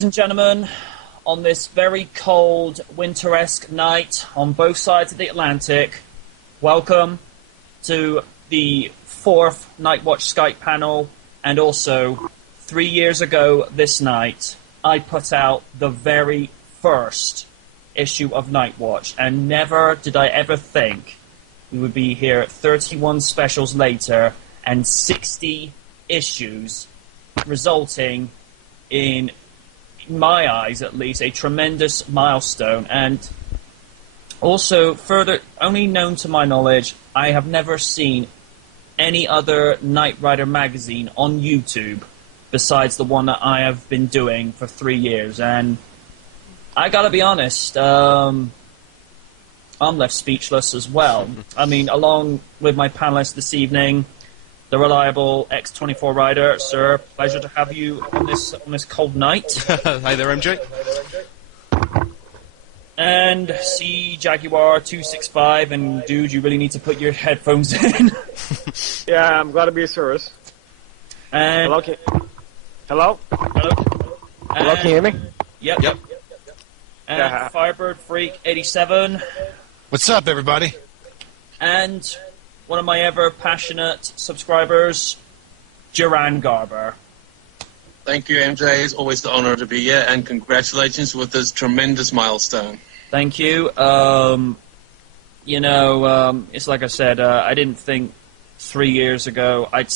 and gentlemen, on this very cold, winter-esque night on both sides of the Atlantic, welcome to the 4th Nightwatch Skype panel, and also, 3 years ago this night, I put out the very first issue of Nightwatch, and never did I ever think we would be here 31 specials later and 60 issues, resulting in my eyes at least, a tremendous milestone. And also, further, only known to my knowledge, I have never seen any other Knight Rider magazine on YouTube besides the one that I have been doing for 3 years. And I gotta be honest, I'm left speechless as well. I mean, along with my panelists this evening, the reliable X24 rider, sir. Pleasure to have you on this cold night. Hey there, MJ. And C Jaguar 265, and dude, you really need to put your headphones in. Yeah, I'm glad to be of service. And Hello? hello. Hello, can you hear me? Yep. Yep. And Yeah. Firebird Freak 87, What's up, everybody? and one of my ever passionate subscribers, Duran Garber. Thank you, MJ. It's always the honor to be here, and congratulations with this tremendous milestone. Thank you. It's like I said, I didn't think 3 years ago I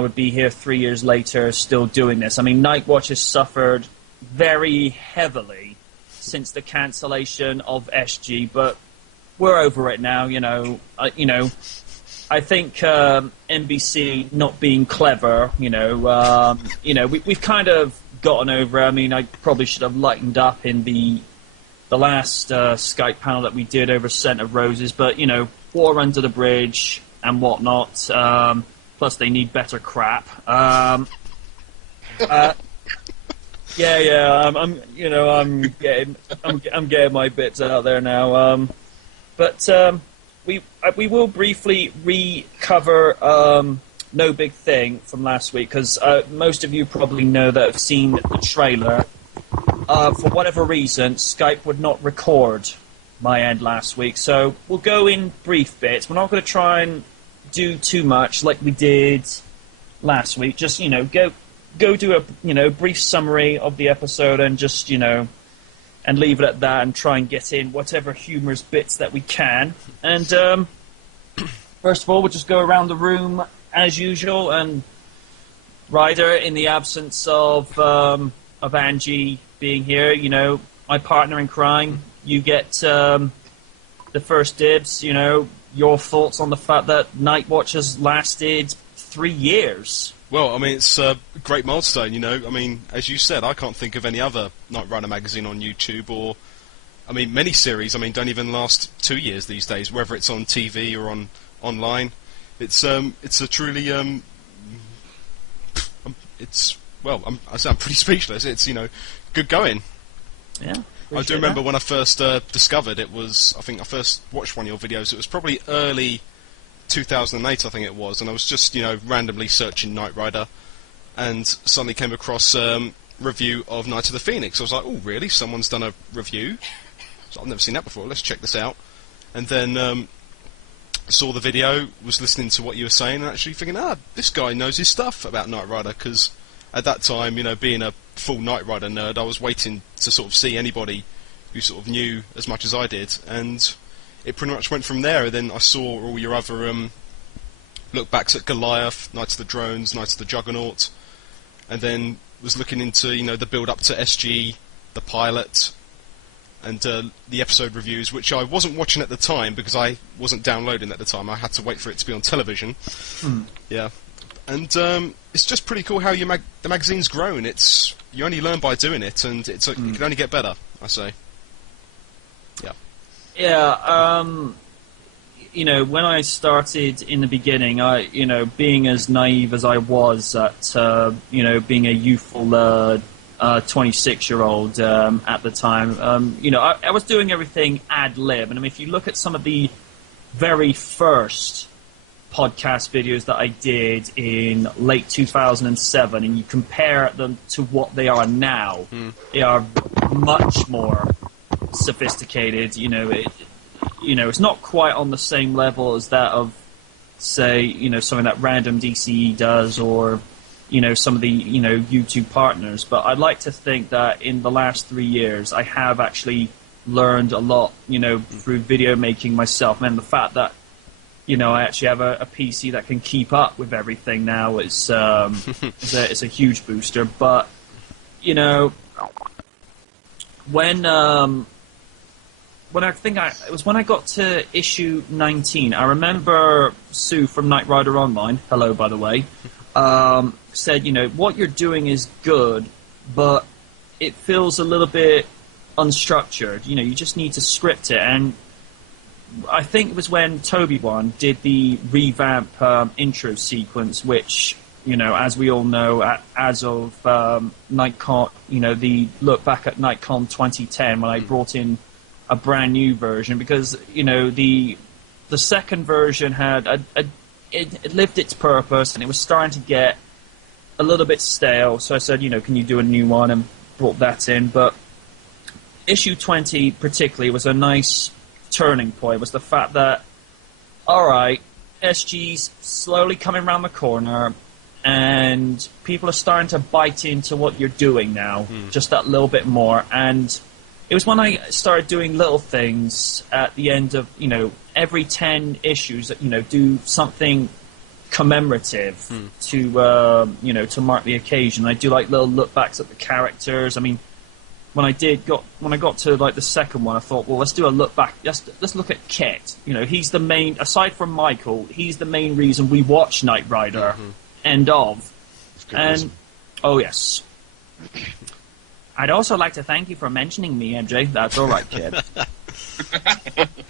would be here 3 years later still doing this. I mean, Nightwatch has suffered very heavily since the cancellation of SG, but we're over it now. I think NBC not being clever, we've kind of gotten over it. I mean, I probably should have lightened up in the last Skype panel that we did over Scent of Roses, but, war under the bridge and whatnot. Plus, they need better crap. I'm getting my bits out there now. But we will briefly recover No Big Thing from last week, because most of you probably know that have seen the trailer. For whatever reason, Skype would not record my end last week, so we'll go in brief bits. We're not going to try and do too much like we did last week. Just, go do a brief summary of the episode and just, and leave it at that and try and get in whatever humorous bits that we can. And first of all, we'll just go around the room as usual. And Ryder, in the absence of Angie being here, my partner in crime, you get the first dibs. Your thoughts on the fact that Nightwatch has lasted 3 years. Well, I mean, it's a great milestone, I mean, as you said, I can't think of any other Knight Rider magazine on YouTube, or, I mean, many series, don't even last 2 years these days, whether it's on TV or online. It's a truly, I'm pretty speechless. It's, good going. Yeah. I do remember when I first discovered it was, I think I first watched one of your videos, it was probably early 2008, I think it was, and I was just, randomly searching Knight Rider, and suddenly came across review of Knight of the Phoenix. I was like, oh, really? Someone's done a review? So I've never seen that before, let's check this out. And then saw the video, was listening to what you were saying, and actually thinking, this guy knows his stuff about Knight Rider, because at that time, being a full Knight Rider nerd, I was waiting to sort of see anybody who sort of knew as much as I did, and it pretty much went from there. And then I saw all your other look backs at Goliath, Knights of the Drones, Knights of the Juggernaut, and then was looking into the build up to SG, the pilot, and the episode reviews, which I wasn't watching at the time because I wasn't downloading at the time. I had to wait for it to be on television. Yeah, and it's just pretty cool how the magazine's grown. You only learn by doing it, and it can only get better, I say. Yeah. Yeah, when I started in the beginning, being as naive as I was at, being a youthful 26-year-old at the time, I was doing everything ad lib. And I mean, if you look at some of the very first podcast videos that I did in late 2007, and you compare them to what they are now, they are much more sophisticated. It's not quite on the same level as that of, say, something that Random DCE does, or some of the YouTube partners. But I'd like to think that in the last 3 years, I have actually learned a lot, through video making myself, and the fact that I actually have a PC that can keep up with everything now is it's a huge booster. But when I got to issue 19, I remember Sue from Knight Rider Online, hello by the way, said, what you're doing is good, but it feels a little bit unstructured. You just need to script it. And I think it was when Toby One did the revamp intro sequence, which, as we all know, as of NightCon, the look back at NightCon 2010, when I brought in a brand new version, because the second version had it lived its purpose, and it was starting to get a little bit stale. So I said, can you do a new one, and brought that in. But issue 20 particularly was a nice turning point. Was the fact that, all right, SG's slowly coming around the corner, and people are starting to bite into what you're doing now, just that little bit more. And it was when I started doing little things at the end of, every 10 issues that, do something commemorative to, to mark the occasion. I do like little look backs at the characters. I mean, when I got to like the second one, I thought, well, let's do a look back. Let's look at Kit. He's the main, aside from Michael, he's the main reason we watch Knight Rider. End of. And reason. Oh yes. I'd also like to thank you for mentioning me, MJ. That's all right, kid.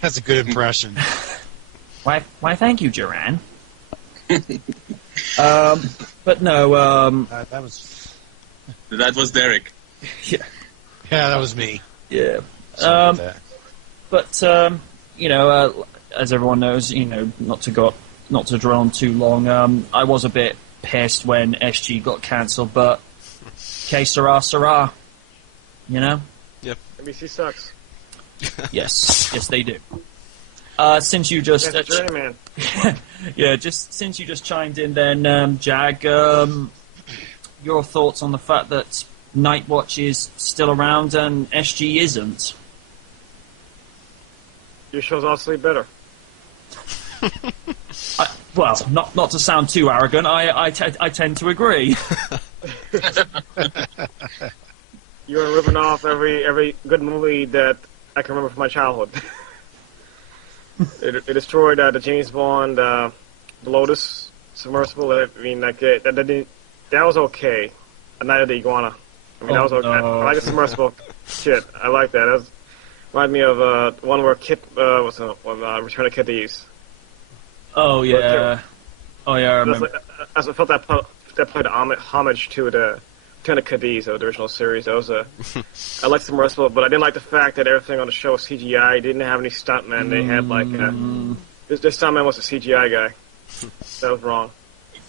That's a good impression. Why, thank you, Duran. But no, That was Derek. yeah. Yeah, that was me. Yeah. Sorry about that. But as everyone knows, not to draw on too long. I was a bit pissed when SG got cancelled, but que sera, sera. Yep. NBC sucks. Yes, they do. Since you just That's the journeyman. since you just chimed in, then Jag, your thoughts on the fact that Nightwatch is still around and SG isn't? Your show's obviously better. Well, not to sound too arrogant, I tend to agree. You are ripping off every good movie that I can remember from my childhood. It destroyed the James Bond, the Lotus submersible. I mean, that was okay. A Night of the Iguana. I mean, that was okay. No. I like the submersible shit. I like that. That was, reminded me of one where Kit was Return of Kit Thieves. Oh yeah, I remember. I felt that played homage to the Return of Kit Thieves, the original series. That was I liked submersible, but I didn't like the fact that everything on the show was CGI. Didn't have any stuntmen. They had like this stuntman was a CGI guy. That was wrong.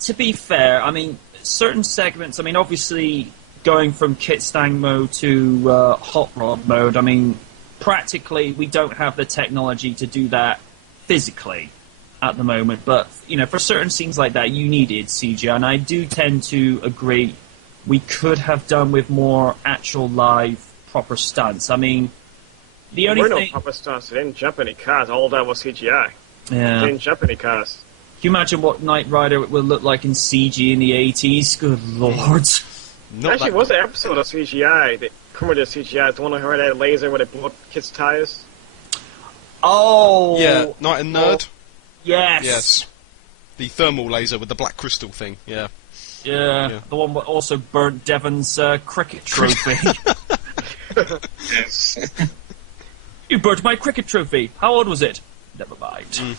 To be fair, I mean, certain segments. I mean, obviously, going from Kit Stang mode to Hot Rod mode. I mean, practically, we don't have the technology to do that physically at the moment. But for certain scenes like that, you needed CGI, and I do tend to agree. We could have done with more actual live proper stunts. I mean, the only there were thing. no proper stunts. They didn't jump any cars. All that was CGI. Yeah. They didn't jump any cars. Can you imagine what Knight Rider would look like in CG in the 80s? Good lord. Actually, was an episode of CGI that commemorated CGI. The one I heard that laser where they blew up kids' tires. Oh. Yeah, Knight and Nerd. Yes. Yes. The thermal laser with the black crystal thing. Yeah. Yeah. The one that also burnt Devon's cricket trophy. Yes. You burnt my cricket trophy. How old was it? Never mind.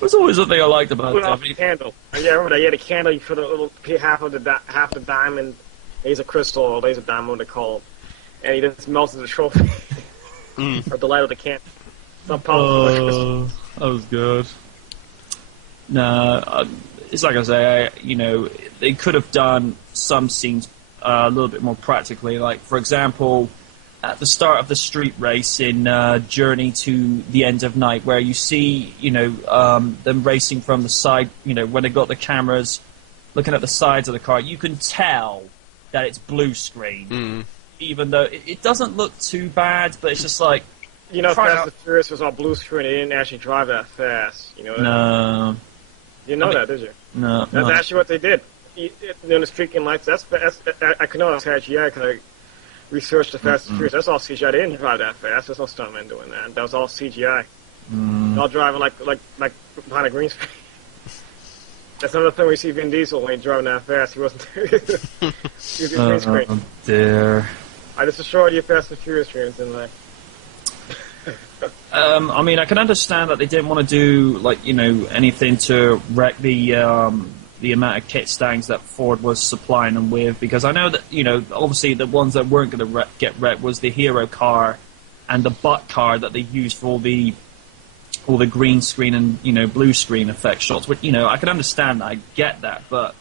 There's always something I liked about Put off Devon. the candle. Yeah, I remember that. Yeah, the candle. You put a little half the diamond, laser crystal or laser diamond, they call it, and he just melted the trophy or the light of the candle. Some powerful crystal. That was good. No, it's like I say, they could have done some scenes a little bit more practically. Like, for example, at the start of the street race in Journey to the End of Night, where you see, them racing from the side, when they got the cameras looking at the sides of the car, you can tell that it's blue screen. Even though it doesn't look too bad, but it's just like... Fast and Furious was all blue screen. They didn't actually drive that fast. You know that? No. You didn't know that, did you? No. That's actually what they did. The streaking lights, I could know that's CGI because I researched the Fast and Furious. That's all CGI. They didn't drive that fast. There's no stuntmen doing that. That was all CGI. They're all driving like behind a green screen. That's another thing we see Vin Diesel when he's driving that fast. He wasn't. He was a green screen. Oh, dear. I just destroyed your Fast and Furious dreams, didn't I? I mean, I can understand that they didn't want to do, anything to wreck the amount of kit stands that Ford was supplying them with, because I know that, obviously the ones that weren't going to get wrecked was the hero car and the butt car that they used for all the green screen and, blue screen effect shots. But, I can understand that, I get that, but,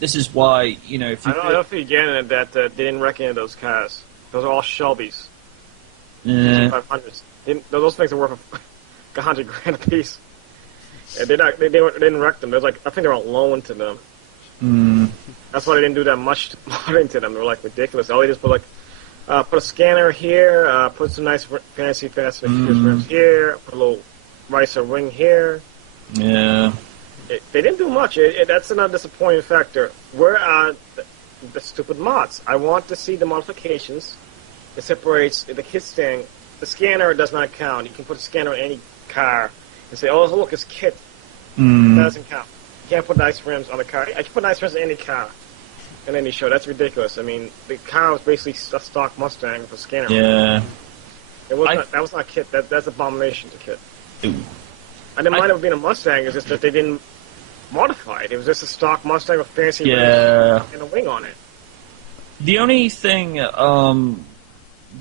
this is why, if you... I don't think again that they didn't wreck any of those cars. Those are all Shelbys. Yeah. 500s. Those things are worth $100,000 a piece. Yeah, they didn't wreck them. I think they were on loan to them. That's why they didn't do that much modding to them. They were ridiculous. All they just put a scanner here, put some nice fancy Fast and Furious rims here, put a little ricer wing here. Yeah. They didn't do much. That's another disappointing factor. Where are the stupid mods? I want to see the modifications. It separates the kit stand. The scanner does not count. You can put a scanner on any car and say, "Oh, look, it's kit." It doesn't count. You can't put nice rims on the car. I can put nice rims on any car in any show. That's ridiculous. I mean, the car was basically a stock Mustang with a scanner. Yeah. That was not kit. That's abomination to kit. And it might have been a Mustang. It's just that they didn't modify it. It was just a stock Mustang with fancy rims and a wing on it. The only thing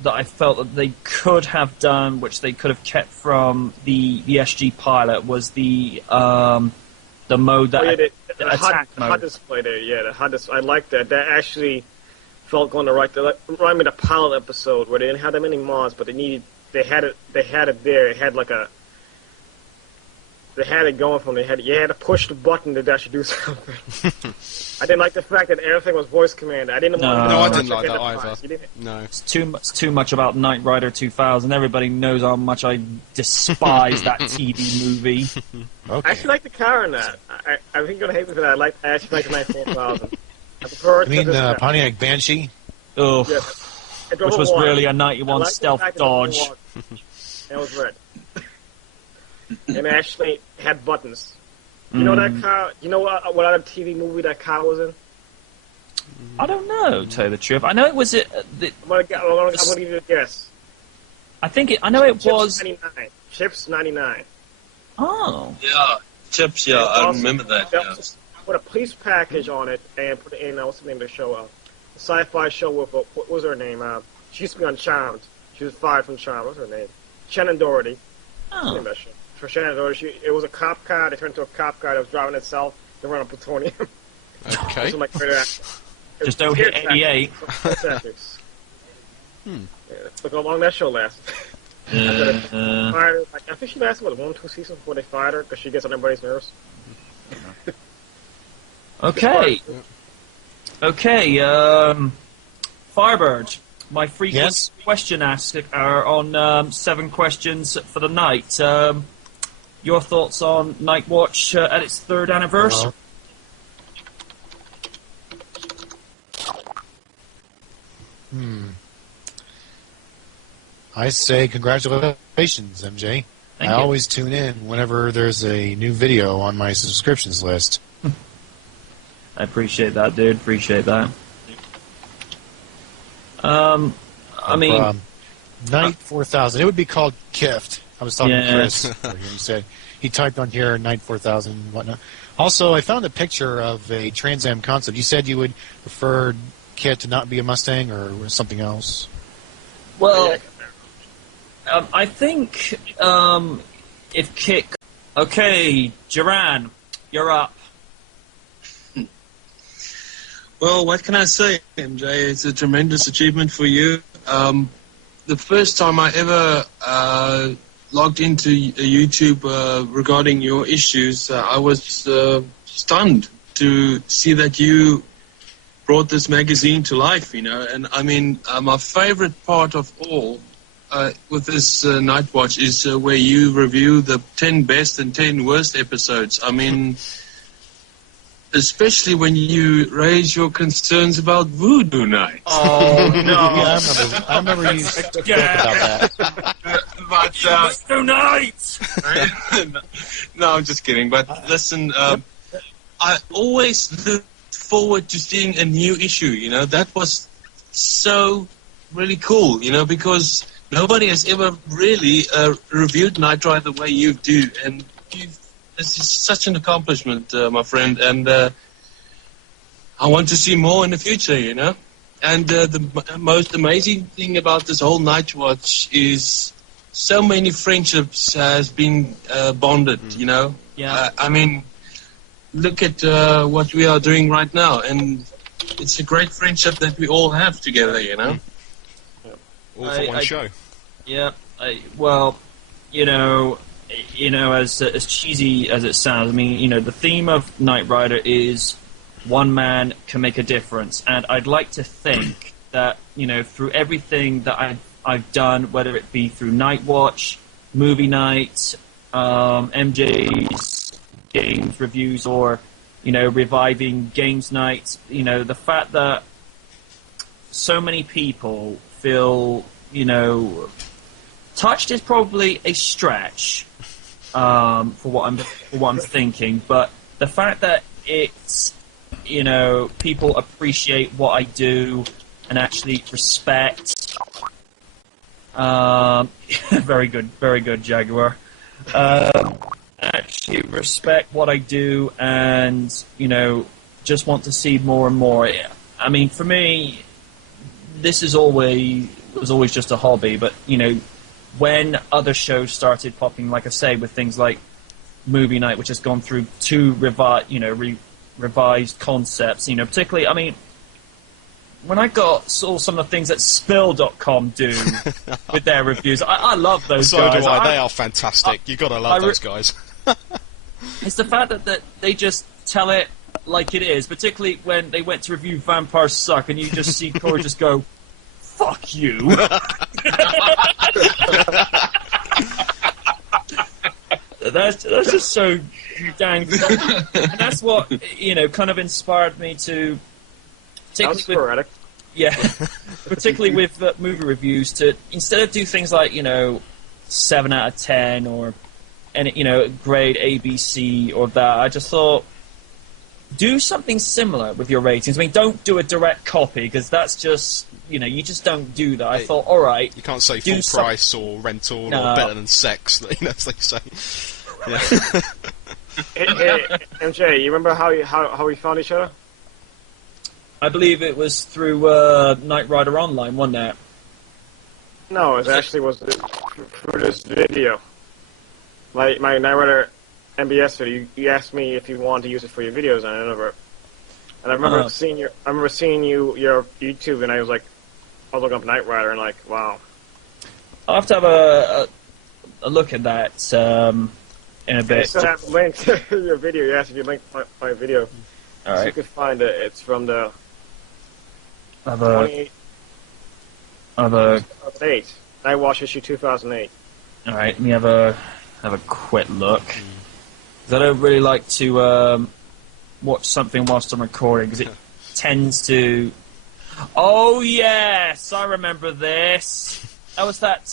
that I felt that they could have done, which they could have kept from the SG Pilot, was the mode that the attack HUD, HUD display there. Yeah, the HUD display. I like that. That actually felt going the right. Remind me of the Pilot episode where they didn't have that many mods, but they had it there. It had they had it going from them. You had to push the button to actually do something. I didn't like the fact that everything was voice command. I didn't want I didn't like that either. No. It's too much about Knight Rider 2000. Everybody knows how much I despise that TV movie. I actually like the car in that. I think you're going to hate me for that. I actually like the Knight 4000. I prefer it You mean to this Pontiac Banshee? Oh, yes. which was really a 91 stealth dodge. It was red. And it actually had buttons. You know that car? You know what other TV movie that car was in? I don't know, to tell you the truth. I know it was... I'm going to give you a guess. I know it was... 99. Chips 99. Oh. Yeah, Chips, yeah, I remember that, yeah. Put a police package on it and put it in, what's the name of the show? A sci-fi show with, what was her name? She used to be on Charmed. She was fired from Charmed. What's her name? Shannon Doherty. What's the name of that show? For Shannon Doherty, it was a cop car. They turned into a cop car that was driving itself. They run on plutonium. Okay. Just don't hit 88. Yeah, look how long that show lasted. I think she lasted, 1-2 seasons before they fired her because she gets on everybody's nerves. Okay. Firebird, my frequent question ask are on 7 questions for the night. Your thoughts on Night Watch at its 3rd anniversary? I say congratulations, MJ. Thank I you. always tune in whenever there's a new video on my subscriptions list. I appreciate that, dude. Appreciate that. I mean... Night 4000. It would be called Kift. I was talking to Chris. Yeah. He said he typed on here Night 4000 and whatnot. Also, I found a picture of a Trans Am concept. You said you would prefer Kit to not be a Mustang or something else. Well, I think if Kit... Okay, Duran, you're up. Well, what can I say, MJ? It's a tremendous achievement for you. The first time I ever logged into YouTube regarding your issues, I was stunned to see that you brought this magazine to life, you know. And I mean, my favorite part of all with this Night Watch is where you review the 10 best and 10 worst episodes. I mean, especially when you raise your concerns about Voodoo Night. Oh, no. Yeah, I remember you spoke about that. But Voodoo Night! no, I'm just kidding. But listen, I always look forward to seeing a new issue. You know, that was so really cool. You know, because nobody has ever really reviewed Knight Rider the way you do, and this is such an accomplishment, my friend. And I want to see more in the future. You know, and the most amazing thing about this whole Night Watch is so many friendships has been bonded. You know, Yeah. I mean, look at what we are doing right now, and it's a great friendship that we all have together, you know? All for one show. Yeah. Well, you know, as cheesy as it sounds, I mean, you know, the theme of Knight Rider is one man can make a difference, and I'd like to think that, you know, through everything that I've done, whether it be through Night Watch, Movie Night, MJ's games reviews, or, you know, reviving Games Night, you know, the fact that so many people feel, you know, touched is probably a stretch for what I'm thinking, but the fact that it's, you know, people appreciate what I do and actually respect. Very good, Jaguar. Actually respect what I do, and, you know, just want to see more and more. I mean, for me, this was always just a hobby, but, you know, when other shows started popping, like I say, with things like Movie Night, which has gone through two revised concepts, you know, particularly, I mean, when I saw some of the things that Spill.com do with their reviews, I love those So guys. do I. They are fantastic. You got to love those guys. It's the fact that they just tell it like it is, particularly when they went to review Vampires Suck, and you just see Corey just go, "Fuck you." That's just so dang funny. And that's what, you know, kind of inspired me to. That was sporadic. Yeah, particularly with movie reviews, to instead of do things like, you know, 7 out of 10 or, and, you know, grade A, B, C or that, I just thought, do something similar with your ratings. I mean, don't do a direct copy, because that's just, you know, you just don't do that. I thought, all right, You can't say full price or rental No. or better than sex, you know, as they say. Yeah. Hey, MJ, you remember how we found each other? I believe it was through Knight Rider Online, wasn't it? No, it actually was for this video. My Knight Rider MBS video. You asked me if you wanted to use it for your videos, and I never. And I remember seeing your YouTube, and I was looking up Knight Rider, and like, wow. I'll have to have a look at that in a I bit. still have a link to your video. You asked if you linked my video. All So you right. could find it. It's from the Have a 2008. Night Watch issue 2008. all right. Let me have a quick look. 'Cause I don't really like to watch something whilst I'm recording, because it tends to. Oh yes, I remember this. That was that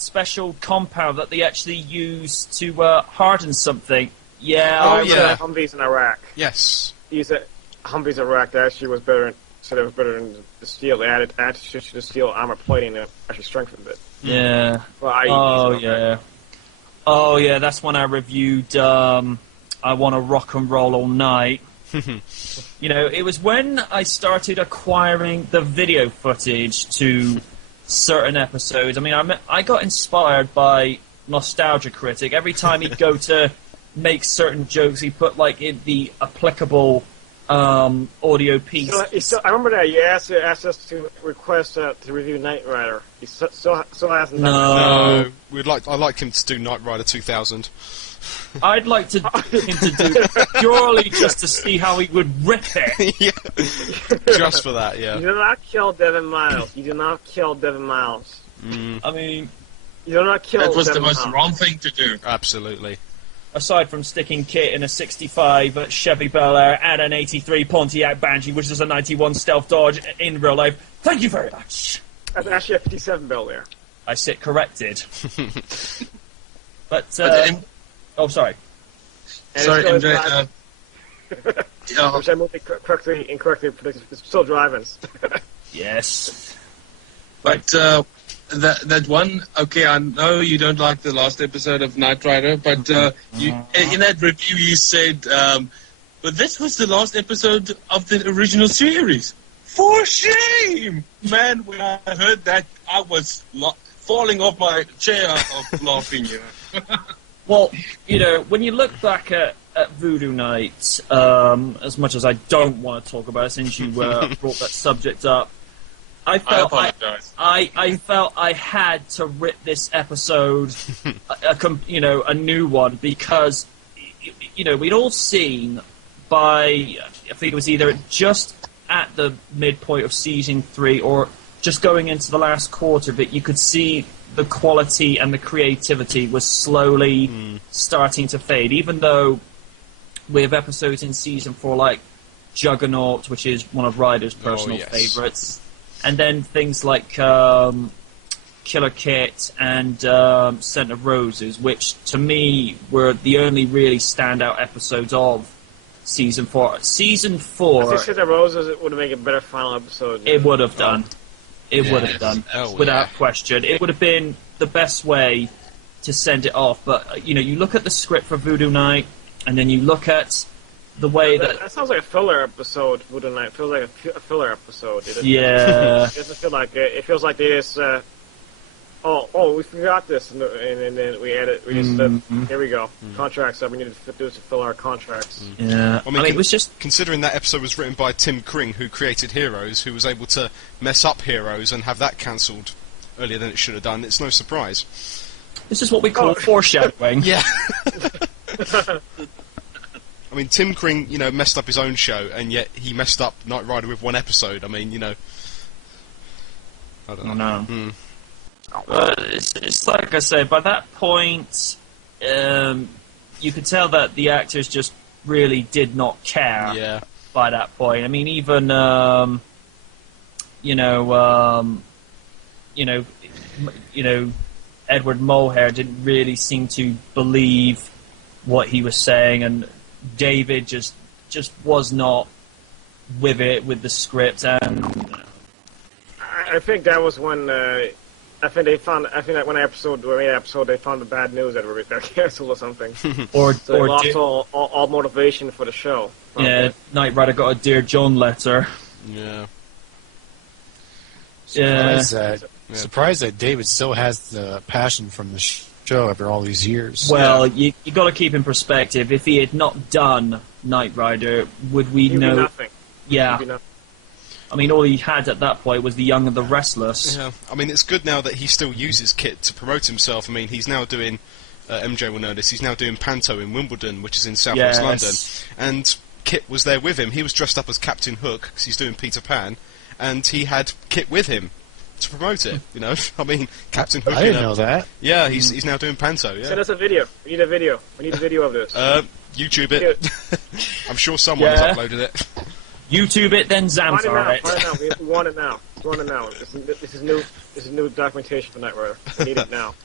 special compound that they actually used to harden something. Yeah. Oh, I yeah. remember. Humvees in Iraq. Yes. Humvees in Iraq. That actually was better. Said it was better than the steel. They added to the steel armor plating and actually strengthened it. Yeah. Well, I Oh used it on yeah. Oh yeah. That's when I reviewed. I Want to Rock and Roll All Night. You know, it was when I started acquiring the video footage to certain episodes. I mean, I got inspired by nostalgia critic. Every time he'd go to make certain jokes, he put like in the applicable audio piece. I remember that you asked us to request to review Knight Rider. He still hasn't done No. I'd like him to do Knight Rider 2000. I'd like him to do purely just to see how he would rip it. Yeah. Just for that, yeah. You do not kill Devin Miles. You do not kill Devin Miles. I mean, you do not kill That was Devin the most Miles. wrong thing to do. Absolutely. aside from sticking Kit in a 65 Chevy Bel Air and an 83 Pontiac Banshee, which is a 91 Stealth Dodge in real life, thank you very much. That's actually a 57 Bel Air. I sit corrected. But, oh, sorry. And Sorry, it's still MJ. driving, which I moved incorrectly predicted. It's still driving. Yes. But that one, okay, I know you don't like the last episode of Knight Rider, but you, in that review you said, but this was the last episode of the original series. For shame! Man, when I heard that, I was falling off my chair of laughing. You know? Well, you know, when you look back at Voodoo Night, as much as I don't want to talk about it since you brought that subject up, I apologize. I felt I had to rip this episode, a new one, because, you know, we'd all seen by, I think it was either just at the midpoint of season 3 or just going into the last quarter of it, you could see the quality and the creativity was slowly starting to fade, even though we have episodes in season 4 like Juggernaut, which is one of Ryder's personal favourites, and then things like Killer Kit and Scent of Roses, which to me were the only really standout episodes of season 4. Season 4... I think Scent of Roses would make a better final episode. It would have done. It would have done, without question. It would have been the best way to send it off. But, you know, you look at the script for Voodoo Night, and then you look at the way that sounds like a filler episode, Voodoo Night. It feels like a filler episode. It doesn't feel like it. It feels like they just, we forgot this, and then we added, here we go. Contracts, we need to do this to fill our contracts. Yeah. I mean, it was just... Considering that episode was written by Tim Kring, who created Heroes, who was able to mess up Heroes and have that cancelled earlier than it should have done, it's no surprise. This is what we call foreshadowing. Yeah. I mean, Tim Kring, you know, messed up his own show, and yet he messed up Knight Rider with one episode. I mean, you know... I don't know. No. But it's like I say, by that point, you could tell that the actors just really did not care. Yeah. By that point, I mean, even Edward Mulhare didn't really seem to believe what he was saying, and David just was not with it, with the script, and I think that was when. I think that when episode they found the bad news that we got canceled or something. or they lost all motivation for the show. Probably. Yeah, Knight Rider got a Dear John letter. Yeah. Surprised that David still has the passion from the show after all these years. Well, you got to keep in perspective. If he had not done Knight Rider, would we know? Nothing. Yeah. I mean, all he had at that point was The Young and the Restless. Yeah, I mean, it's good now that he still uses Kit to promote himself. I mean, he's now doing, MJ will know this, he's now doing Panto in Wimbledon, which is in South West London. And Kit was there with him. He was dressed up as Captain Hook, because he's doing Peter Pan, and he had Kit with him to promote it, you know? I mean, Captain Hook... I didn't know that. Yeah, he's now doing Panto, yeah. Send us a video. We need a video. We need a video of this. YouTube it. I'm sure someone has uploaded it. YouTube it, then Zamfar it. Find it now. We want it now. We want it now. This is new. This is new documentation for Knight Rider. We need it now.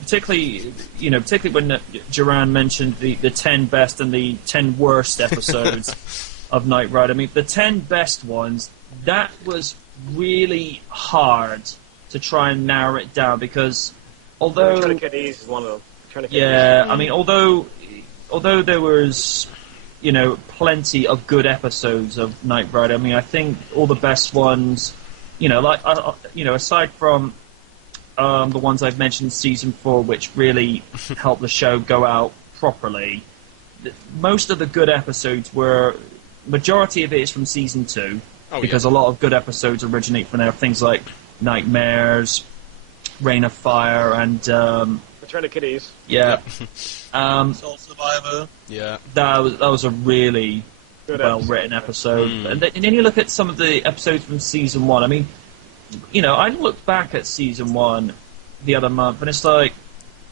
Particularly when Duran mentioned the 10 best and the 10 worst episodes of Knight Rider. I mean, the 10 best ones, that was really hard to try and narrow it down, because although... Trying to get easy is one of them. I mean, although there was, you know, plenty of good episodes of Knight Rider, I mean, I think all the best ones aside from the ones I've mentioned in season 4, which really helped the show go out properly, most of the good episodes majority of it is from season 2, because a lot of good episodes originate from there. Things like Nightmares, Reign of Fire, and Return to Kitties. Yeah. Soul Survivor. Yeah. That was a really Good well-written episode. And then you look at some of the episodes from season 1. I mean, I looked back at season 1 the other month, and it's like,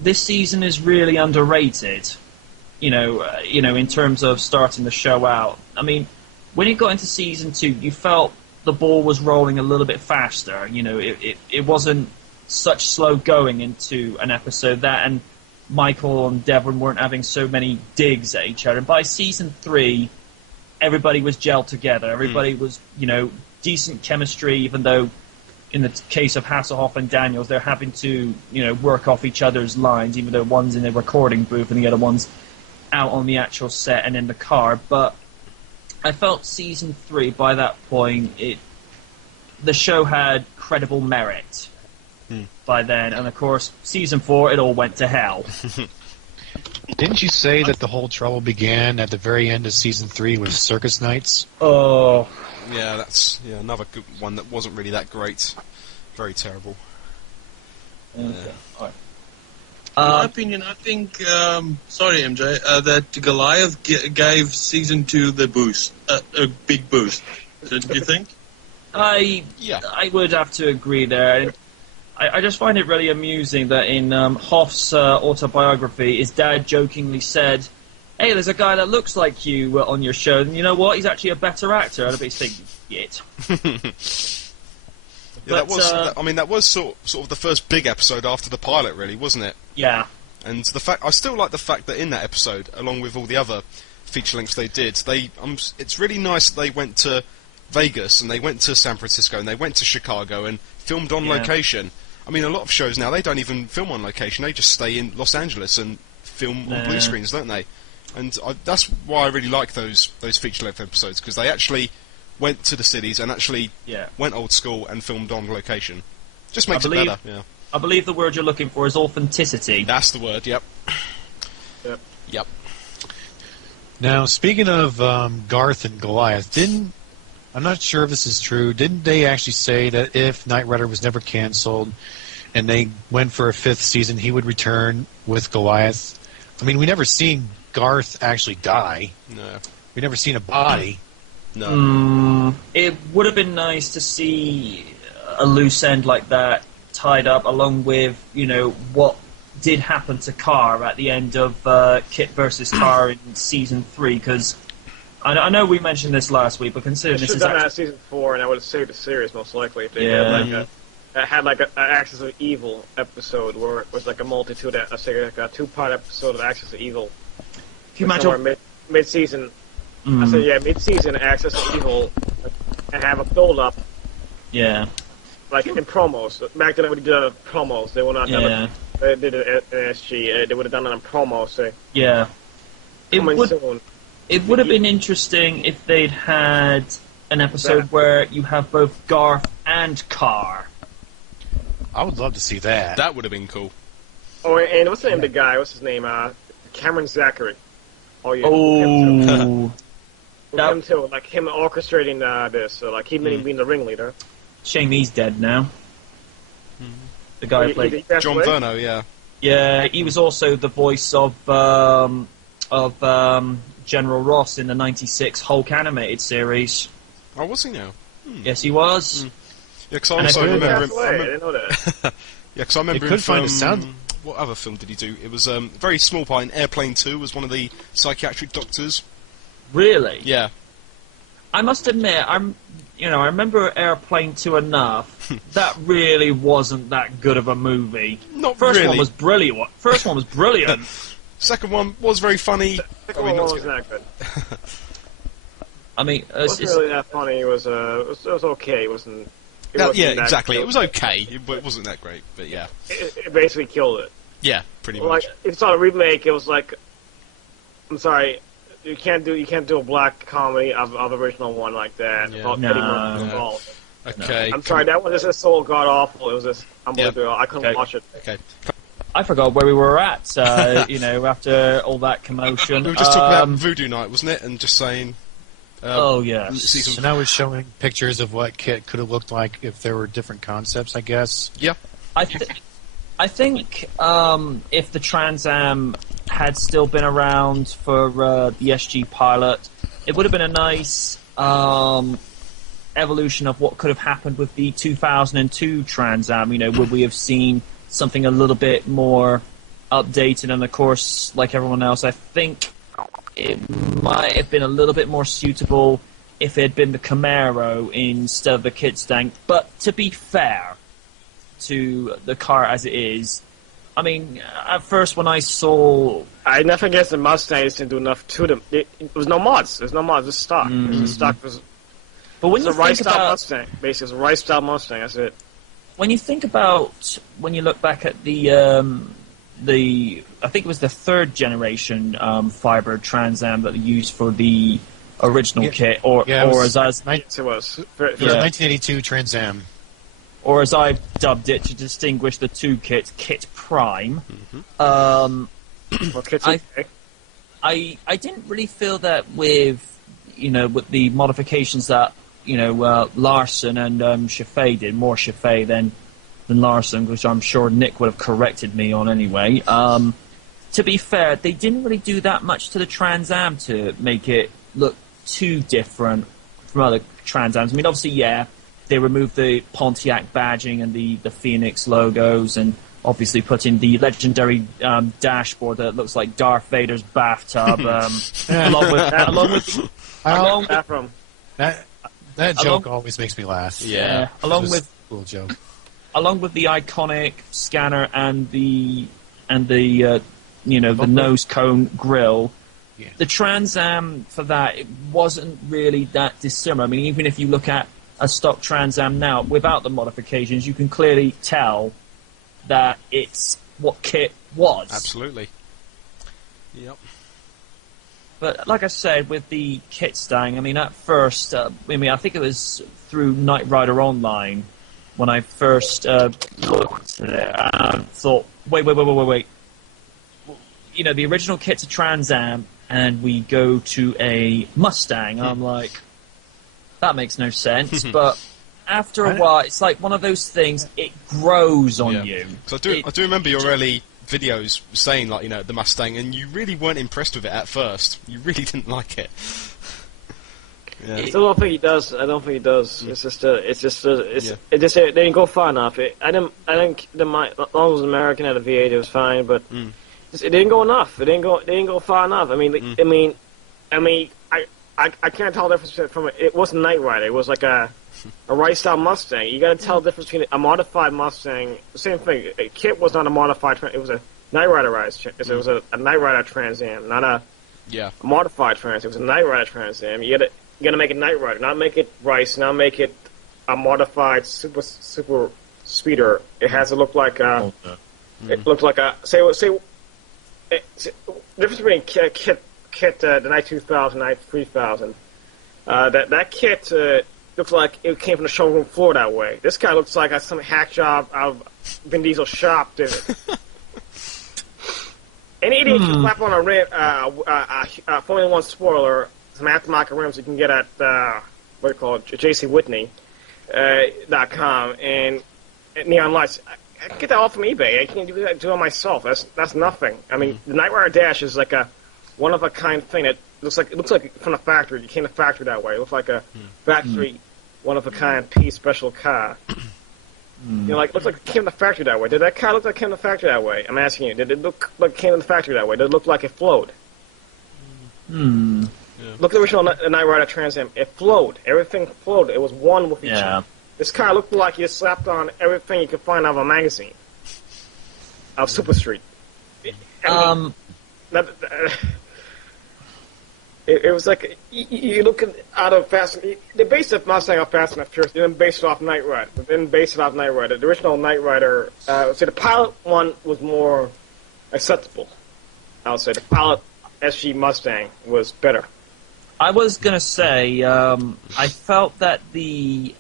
this season is really underrated. In terms of starting the show out. I mean, when you got into season 2, you felt the ball was rolling a little bit faster. It wasn't such slow going into an episode and Michael and Devon weren't having so many digs at each other. And by season 3, everybody was gelled together. Everybody was, decent chemistry, even though in the case of Hasselhoff and Daniels, they're having to, work off each other's lines, even though one's in a recording booth and the other one's out on the actual set and in the car. But I felt season 3, by that point, the show had credible merit by then. And of course, season 4, it all went to hell. Didn't you say that the whole trouble began at the very end of season 3 with Circus Nights? Oh. Yeah, that's another good one that wasn't really that great. Very terrible. Okay. All right. In my opinion, I think, sorry MJ, that Goliath gave season 2 the boost, a big boost. Do you think? I would have to agree there. I just find it really amusing that in Hoff's autobiography, his dad jokingly said, "Hey, there's a guy that looks like you on your show, and you know what? He's actually a better actor." And I'd be thinking, shit. That was sort of the first big episode after the pilot, really, wasn't it? Yeah. And I still like the fact that in that episode, along with all the other feature lengths they did, it's really nice that they went to Vegas and they went to San Francisco and they went to Chicago and filmed on location. I mean, a lot of shows now, they don't even film on location; they just stay in Los Angeles and film on blue screens, don't they? And that's why I really like those feature-length episodes, because they actually went to the cities and actually went old school and filmed on location. Just makes it better. Yeah. I believe the word you're looking for is authenticity. That's the word. Yep. Yep. Now, speaking of Garth and Goliath, I'm not sure if this is true. Didn't they actually say that if Knight Rider was never canceled and they went for a 5th season, he would return with Goliath? I mean, we never seen Garth actually die. No. We never seen a body. No. It would have been nice to see a loose end like that tied up, along with, what did happen to Carr at the end of Kit versus Carr in season 3, because I know we mentioned this last week, but considering this is done that season 4, and I would have saved the series most likely if they had an Axis of Evil episode where it was like a multitude, like a 2-part episode of Axis of Evil. Can you imagine mid-season? I said mid-season Axis of Evil, and have a build-up. Yeah. Like in promos. Back then, when they did promos, they would not. They did it at SG. They would have done it on promos. Say. Yeah. Soon. It would have been interesting if they'd had an episode where you have both Garth and Carr. I would love to see that. That would have been cool. Oh, and what's the name of the guy? What's his name? Cameron Zachary. Oh. Him too. Like him orchestrating this. So like he being the ringleader. Shame he's dead now. The guy who played John Verno, yeah. Yeah, he was also the voice of General Ross in the '96 Hulk animated series. Oh, was he now? Yes, he was. Yeah, because I also remember him. I didn't know that. Yeah, because I remember him find from... a sound. What other film did he do? It was a very small part in Airplane 2, was one of the psychiatric doctors. Really? Yeah. I must admit, I remember Airplane 2 enough. That really wasn't that good of a movie. Not First really. one was brilliant. Second one was very funny. Second one wasn't that good. I mean, It wasn't really that funny. It was okay. It wasn't. Exactly. It was okay, but it wasn't that great. But yeah. It basically killed it. Yeah, pretty much. Like if it's not a remake, it was like, I'm sorry, you can't do a black comedy of original one like that. Yeah. Without Eddie Murphy involved. Okay. I'm sorry, that was just so god awful. It was just unbelievable. I couldn't Okay. watch it. Okay. I forgot where we were at. After all that commotion. We were just talking about Voodoo Night, wasn't it? And just saying. Oh yeah. Season. And I was showing pictures of what Kit could have looked like if there were different concepts, I guess. Yeah. I think if the Trans Am had still been around for the SG pilot, it would have been a nice evolution of what could have happened with the 2002 Trans Am. Would we have seen something a little bit more updated? And of course, like everyone else, I think it might have been a little bit more suitable if it had been the Camaro instead of the Kit Stang. But to be fair to the car as it is, I mean, at first when I saw... I never guessed the Mustangs didn't do enough to them. It was no mods. There's no mods. It's stock. The stock was... But when It's you a rice think style about... Mustang. Basically, it's a rice style Mustang. That's it. When you think about... When you look back at the I think it was the third generation Firebird Trans Am that they used for the original kit, or It was. It was 1982 Trans Am. Or as I've dubbed it to distinguish the two kits, Kit Prime. Well, Kit's okay. I didn't really feel that with the modifications that Larson and Chaffee did, more Chaffee than Larson, which I'm sure Nick would have corrected me on anyway. To be fair, they didn't really do that much to the Trans Am to make it look too different from other Trans Ams. I mean, obviously, yeah, they removed the Pontiac badging and the Phoenix logos, and obviously put in the legendary dashboard that looks like Darth Vader's bathtub, along with that joke always makes me laugh. Yeah, along with cool joke. Along with the iconic scanner and the the nose cone grill. Yeah. The Trans Am for that, it wasn't really that dissimilar. I mean, even if you look at a stock Trans Am now without the modifications, you can clearly tell that it's what Kit was. Absolutely. Yep. But like I said, with the Kit Stang, I mean, at first, I think it was through Knight Rider Online when I first looked at it and thought, wait. The original kit's a Trans Am, and we go to a Mustang. I'm like, that makes no sense. But after a while, it's like one of those things, it grows on you. So I do remember your early videos saying, the Mustang, and you really weren't impressed with it at first. You really didn't like it. Yeah. I still don't think he does. I don't think he does. It's just it didn't go far enough. As long as it was American at a V8, it was fine, but it didn't go enough. It didn't go far enough. I can't tell the difference from it wasn't Knight Rider. It was like a rice style Mustang. You got to tell the difference between a modified Mustang. Same thing. A Kit was not a modified. It was a Knight Rider It was a Knight Rider Trans Am, not a modified Trans Am. It was a Knight Rider Trans Am. You got to make it Knight Rider, not make it rice, not make it a modified super speeder. It has to look like a. It looked like a the difference between Kit the Knight 2000, Knight 3000. That Kit looks like it came from the showroom floor that way. This guy looks like some hack job out of Vin Diesel's shop did it. Any idiot can slap on a rim, Formula 1 spoiler, some aftermarket rims you can get at jcwhitney.com and neon lights. I can get that all from eBay. I can't do it myself. That's nothing. I mean, the Knight Rider Dash is like a one of a kind thing that looks like from the factory. It came to the factory that way. It looks like a factory one of a kind piece special car. Looks like it came to the factory that way. Did that car look like it came to the factory that way? I'm asking you. Did it look like it came to the factory that way? Did it look like it flowed? Look at the original Knight Rider Trans Am. It flowed. Everything flowed. It was one with each other. This car looked like you slapped on everything you could find out of a magazine. Of Super Street. It was like, you look out of Fast... They based it Mustang off Fast and Furious. They didn't base it off Knight Rider. They didn't base it off Knight Rider. The original Knight Rider... the pilot one was more acceptable. I would say the pilot SG Mustang was better. I was gonna say, I felt that the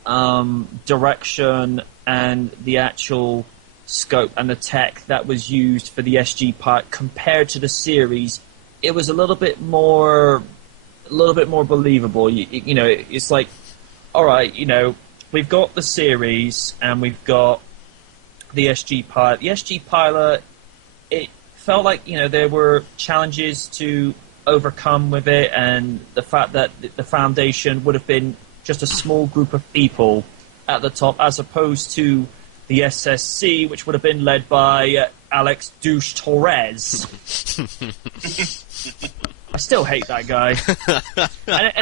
direction and the actual scope and the tech that was used for the SG part compared to the series, it was a little bit more believable. You know, it's like, all right, you know, we've got the series and we've got the SG pilot. The SG pilot, it felt like, you know, there were challenges to overcome with it, and the fact that the Foundation would have been just a small group of people at the top, as opposed to the SSC, which would have been led by Alex Douche Torres. I still hate that guy. I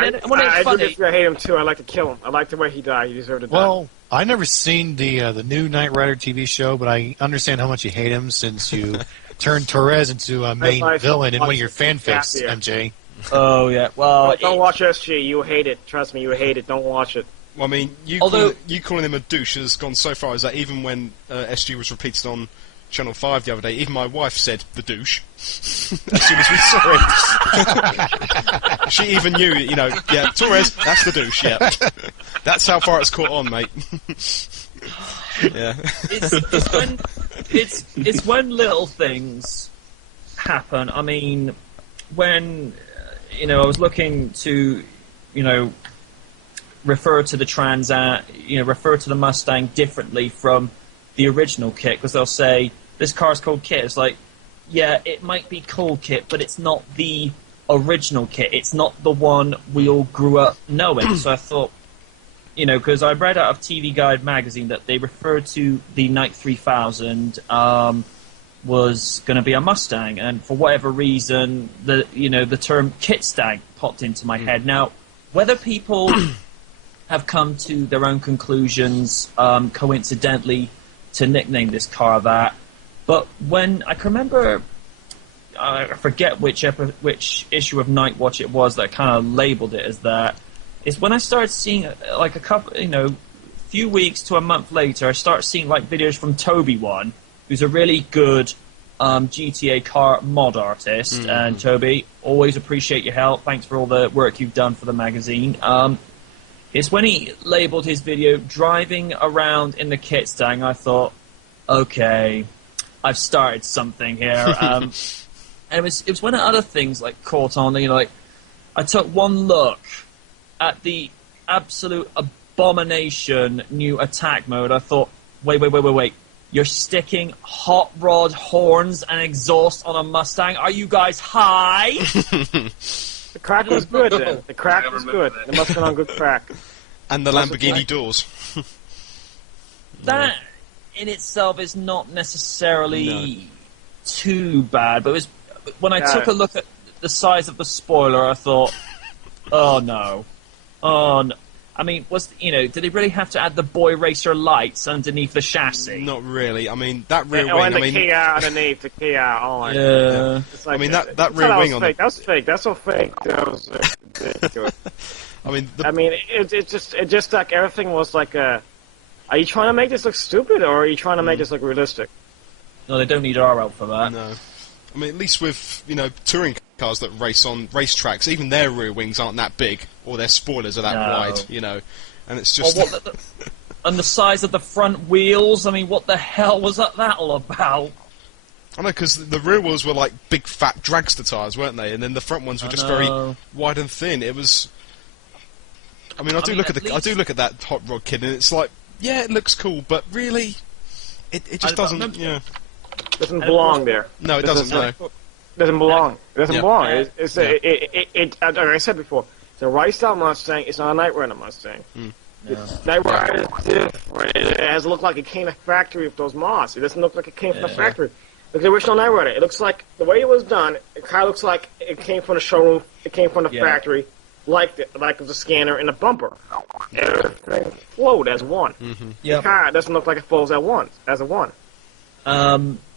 hate him too. I like to kill him. I like the way he died. He deserved to die. Well, I never seen the new Knight Rider TV show, but I understand how much you hate him since you turned Torres into a main villain in one of your fanfics, MJ. Oh yeah, well, don't watch SG. You'll hate it. Trust me, you hate it. Don't watch it. Well, I mean, you calling him a douche has gone so far as that even when SG was repeated on Channel 5 the other day, even my wife said the douche as soon as we saw it. She even knew, you know, yeah, Torres, that's the douche, yeah. That's how far it's caught on, mate. Yeah. It's when little things happen. I mean, when, you know, I was looking to, you know, refer to the Mustang differently from the original kit, because they'll say this car's called Kit. It's like, yeah, it might be called Kit, but it's not the original Kit. It's not the one we all grew up knowing. So I thought, you know, because I read out of TV Guide magazine that they referred to the Knight 3000 was going to be a Mustang, and for whatever reason, the term Kit Stag popped into my head. Now, whether people have come to their own conclusions coincidentally to nickname this car that, but when I can remember, I forget which issue of Night Watch it was that kind of labeled it as that. It's when I started seeing, like, a couple, you know, few weeks to a month later, I started seeing like videos from Toby One, who's a really good GTA car mod artist. Mm-hmm. And Toby, always appreciate your help. Thanks for all the work you've done for the magazine. It's when he labeled his video driving around in the Kit Stang, I thought, okay, I've started something here. And it was when other things like caught on. You know, like I took one look at the absolute abomination new attack mode. I thought, wait. You're sticking hot rod horns and exhaust on a Mustang? Are you guys high? The crack was good then. The crack was good. It must have been on good crack. And the Lamborghini doors. That in itself is not necessarily too bad, but it was when I took a look at the size of the spoiler, I thought, oh no. I mean, did they really have to add the Boy Racer lights underneath the chassis? Not really. I mean, that rear wing. And the Kia underneath the Kia. Oh, yeah. Like, I mean, that rear wing on fake. That was fake. That's so fake. That was ridiculous. I mean, it just like everything was like a. Are you trying to make this look stupid, or are you trying to make this look realistic? No, they don't need our help for that. No. I mean, at least with, you know, touring cars that race on racetracks, even their rear wings aren't that big, or their spoilers are that wide, you know. And it's just... and the size of the front wheels, I mean, what the hell was that all about? I know, because the rear wheels were like big fat dragster tyres, weren't they? And then the front ones were just very wide and thin. It was... I mean, I do look at that hot rod kit, and it's like, yeah, it looks cool, but really, it just doesn't. Doesn't belong there. No, it doesn't. Doesn't belong. It doesn't belong. Yeah. Like I said before, it's a Rice-style Mustang. It's not a Knight Rider Mustang. Knight Rider is different. It has looked like it came from a factory with those mods. It doesn't look like it came from a factory. Look at the original Knight Rider. It looks like the way it was done. It kind of looks like it came from the showroom. It came from the factory. Like the scanner and the bumper. Everything flowed as one. The car doesn't look like it flows as a one.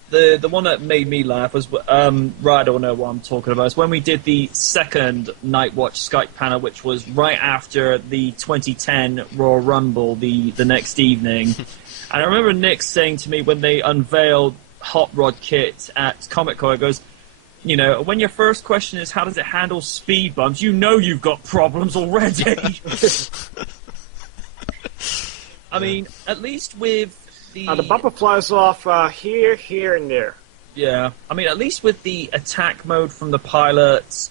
The one that made me laugh was, Ryder will know what I'm talking about, is when we did the second Night Watch Skype panel, which was right after the 2010 Royal Rumble, the next evening. And I remember Nick saying to me when they unveiled Hot Rod Kit at Comic Con, he goes, when your first question is how does it handle speed bumps, you've got problems already. I mean, at least with the bumper flies off here, and there. Yeah, I mean, at least with the attack mode from the pilots,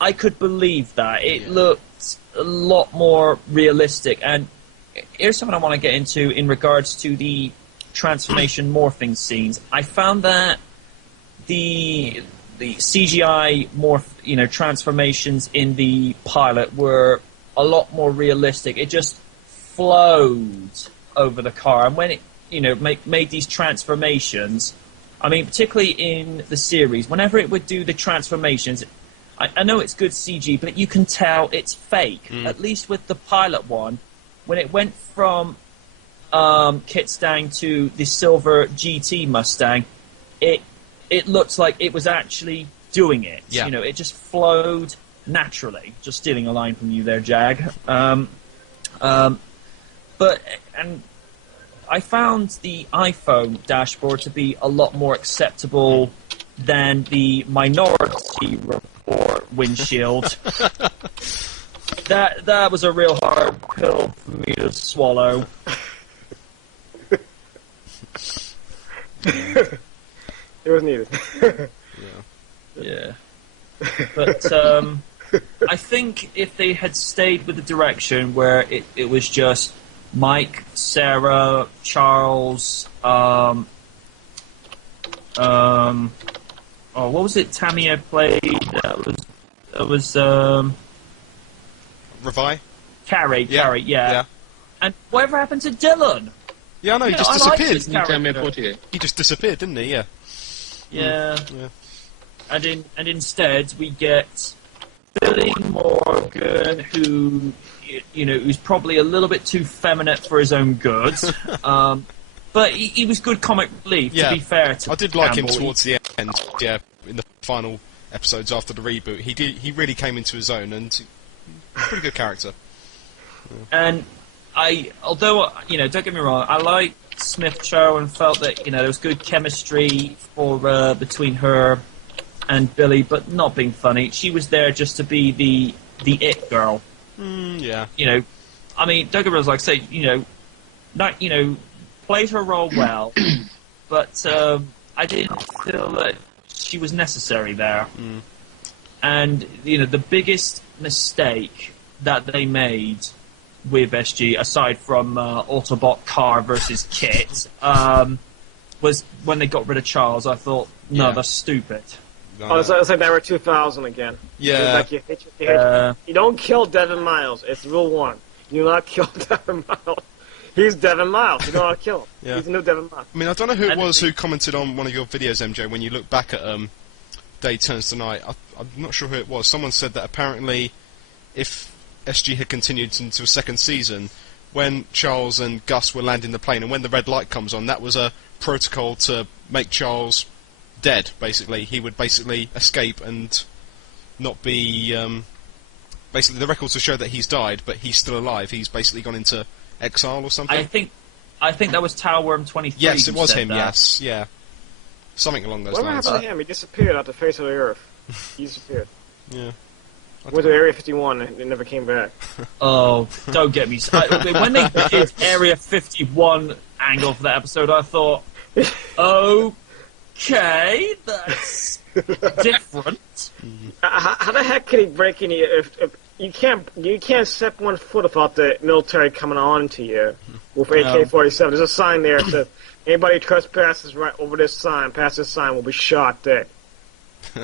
I could believe that. It looked a lot more realistic. And here's something I want to get into in regards to the transformation morphing scenes. I found that the CGI transformations in the pilot were a lot more realistic. It just flowed over the car, and when it made these transformations, I mean, particularly in the series, whenever it would do the transformations, I know it's good CG, but you can tell it's fake. At least with the pilot one, when it went from Kit Stang to the silver GT Mustang, it looked like it was actually doing it. Yeah. It just flowed naturally. Just stealing a line from you there, Jag. And I found the iPhone dashboard to be a lot more acceptable than the Minority Report windshield. That was a real hard pill for me to swallow. It was needed. Yeah. But I think if they had stayed with the direction where it was just Mike, Sarah, Charles, what was it Tamia played? That was Revi? Carrie, yeah. And whatever happened to Dylan? Yeah, I know, he just I liked disappeared. his character. He just disappeared, didn't he? Yeah. Yeah. And instead we get Billy Morgan, who's probably a little bit too feminine for his own good. But he was good comic relief, to be fair to I did like him Campbell. towards the end, in the final episodes after the reboot. He really came into his own, and pretty good character. And although don't get me wrong, I liked Smith Cho and felt that there was good chemistry between her and Billy, but not being funny. She was there just to be the it girl. Yeah. I mean, don't get me wrong, like I say, played her role well, but I didn't feel that she was necessary there. And the biggest mistake that they made with SG, aside from Autobot Car versus Kit, was when they got rid of Charles. I thought, no, that's stupid. It's like that were 2000 again. Yeah. It's like you don't kill Devin Miles. It's rule one. You do not kill Devin Miles. He's Devin Miles. You don't want to kill him. Yeah. He's the new Devin Miles. I mean, I don't know who it was who commented on one of your videos, MJ, when you look back at Day Turns to Night. I'm not sure who it was. Someone said that apparently if SG had continued into a second season, when Charles and Gus were landing the plane and when the red light comes on, that was a protocol to make Charles dead, basically. He would basically escape and not be... basically, the records will show that he's died, but he's still alive. He's basically gone into exile or something. I think that was Towerworm 23. Yes, it was him, that. yes, yeah. Something along those Whatever lines. happened to him? He disappeared off the face of the earth. He disappeared. Yeah. Went to Area 51 and never came back. Oh, don't get me started. When they did Area 51 angle for that episode, I thought, okay, that's different. How the heck can he break in here if you can't step 1 foot without the military coming on to you with AK-47? There's a sign there that says, anybody trespasses right over this sign, past this sign, will be shot dead.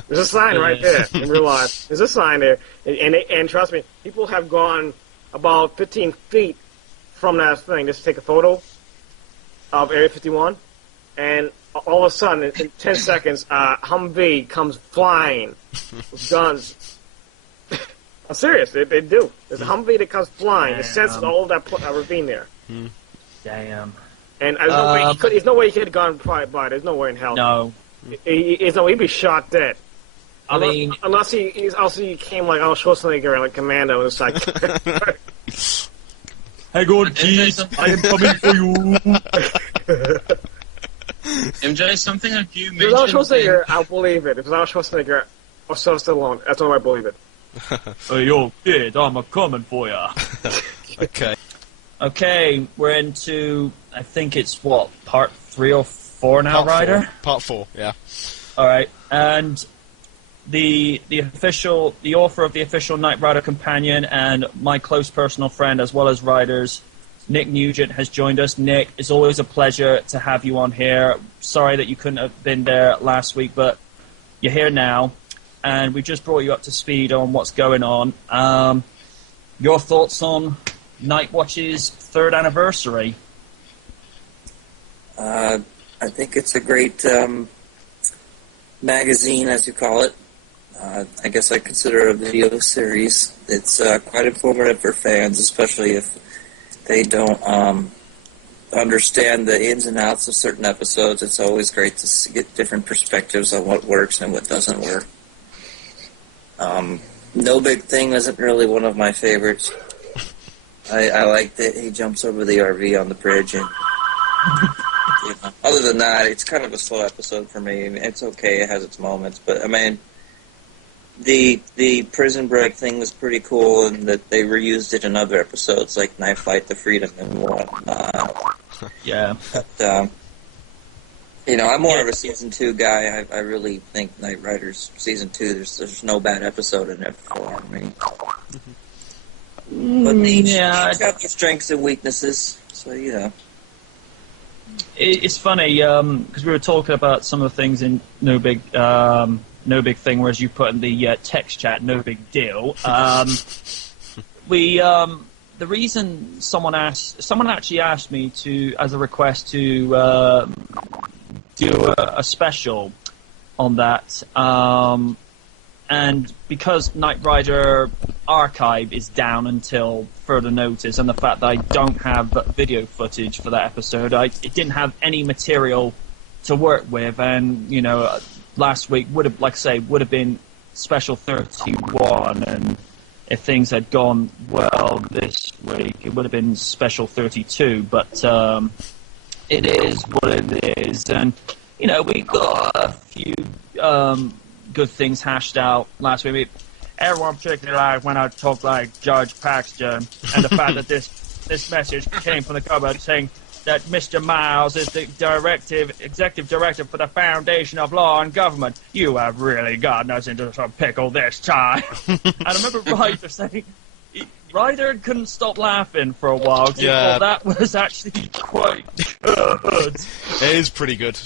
There's a sign right there in real life. There's a sign there, and trust me, people have gone about 15 feet from that thing just to take a photo of Area 51, and all of a sudden, in 10 seconds, Humvee comes flying with guns. I'm serious, they do. There's a Humvee that comes flying. It senses all of that ravine there. Damn. And there's no way he could have gone by. There's no way in hell. No. He'd be shot dead. I mean, unless he came like Schwarzenegger, like Commando, and it's like, hang on, kids, I am coming for you. MJ, something that you If it was Arnold mentioned. Schwarzenegger, I'll believe it. If it's Arnold Schwarzenegger or Sylvester Stallone, that's when I believe it. Hey, yo, kid, I'm a-coming for ya. Okay. Okay, we're into, I think it's, part 3 or 4 now, Ryder? Part 4, yeah. Alright, and the author of the official Knight Rider Companion and my close personal friend as well as Ryder's, Nick Nugent, has joined us. Nick, it's always a pleasure to have you on here. Sorry that you couldn't have been there last week, but you're here now, and we just brought you up to speed on what's going on. Your thoughts on Night Watch's 3rd anniversary? I think it's a great magazine, as you call it. I guess I consider it a video series. It's quite informative for fans, especially if they don't understand the ins and outs of certain episodes. It's always great to get different perspectives on what works and what doesn't work. No Big Thing isn't really one of my favorites. I like that he jumps over the RV on the bridge. And other than that, it's kind of a slow episode for me. I mean, it's okay, it has its moments, but I mean, the prison break thing was pretty cool, and that they reused it in other episodes like Knife Fight the Freedom and whatnot. Yeah. But, I'm more of a season 2 guy. I really think Knight Rider's season 2, there's no bad episode in it for me. But each got their strengths and weaknesses, so It's funny because we were talking about some of the things in No Big Thing, whereas you put in the text chat, no big deal. The reason someone actually asked me to, as a request, to do a special on that, and because Knight Rider Archive is down until further notice, and the fact that I don't have video footage for that episode, it didn't have any material to work with, and last week would have been special 31, and if things had gone well this week, it would have been special 32. But it is what it is, and we got a few good things hashed out last week. Everyone particularly liked when I talked like Judge Paxton, and the fact that this message came from the cupboard saying that Mr. Miles is the executive director for the Foundation of Law and Government. You have really gotten us into some pickle this time. And I remember Ryder couldn't stop laughing for a while. He thought that was actually quite good. It is pretty good.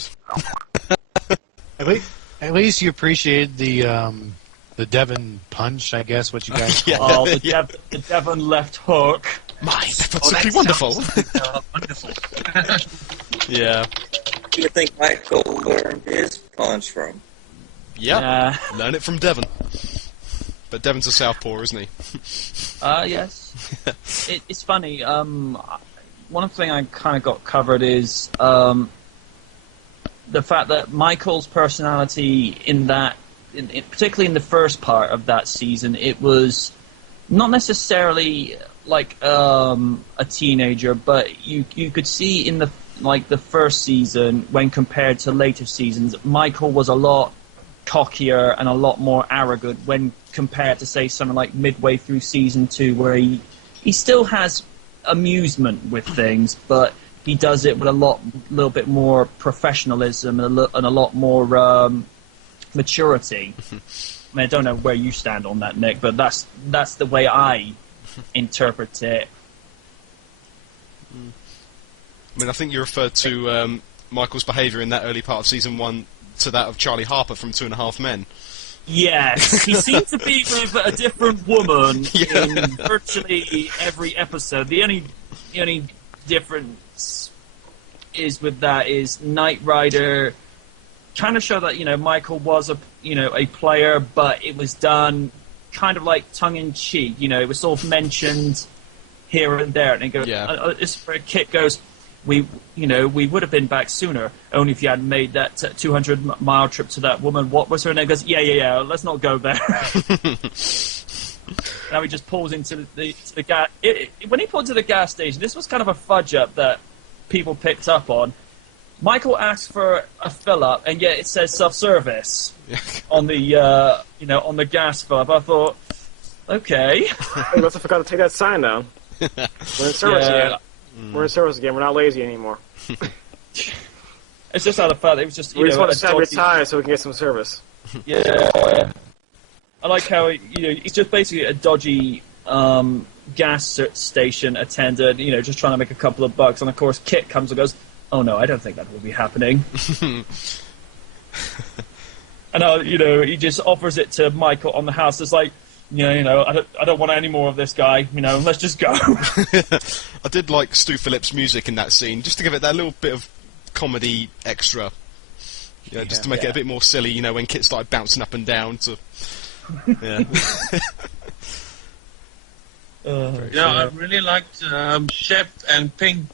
At least you appreciated the Devon punch, I guess, what you guys call it. The Devon left hook. That's simply wonderful. Wonderful. Yeah. Who do you think Michael learned his punch from? Yeah. Learn it from Devon. But Devon's a southpaw, isn't he? Yes. It's funny. One thing I kind of got covered is the fact that Michael's personality particularly in the first part of that season, it was not necessarily like a teenager, but you could see in the first season, when compared to later seasons, Michael was a lot cockier and a lot more arrogant when compared to, say, something like midway through season 2, where he still has amusement with things, but he does it with a little bit more professionalism and a lot more maturity. I mean, I don't know where you stand on that, Nick, but that's the way I interpret it. I mean, I think you referred to Michael's behaviour in that early part of season 1 to that of Charlie Harper from Two and a Half Men. Yes, he seems to be with a different woman in virtually every episode. The only difference is with that is Knight Rider trying to show that Michael was a player, but it was done kind of like tongue in cheek. It was sort of mentioned here and there, and it goes. It's where Kit goes. We would have been back sooner, only if you hadn't made that 200-mile trip to that woman. What was her name? Goes, yeah. Let's not go there. Now he just pulls into the gas. When he pulled to the gas station, this was kind of a fudge up that people picked up on. Michael asks for a fill-up, and yet it says self-service Yeah. on the on the gas fill-up. I thought, okay. We must have forgot to take that sign down. We're in service again. We're in service again. We're not lazy anymore. It's just out of fun. It was just We just want to a dodgy- retire so we can get some service. Yeah. I like how he's just basically a dodgy gas station attendant. Just trying to make a couple of bucks, and of course Kit comes and goes, "Oh no, I don't think that will be happening." And he just offers it to Michael on the house. It's like, I don't want any more of this guy. Let's just go. I did like Stu Phillips' music in that scene, just to give it that little bit of comedy extra. Just to make it a bit more silly, when Kit started bouncing up and down to... Yeah. I really liked Shep and Pink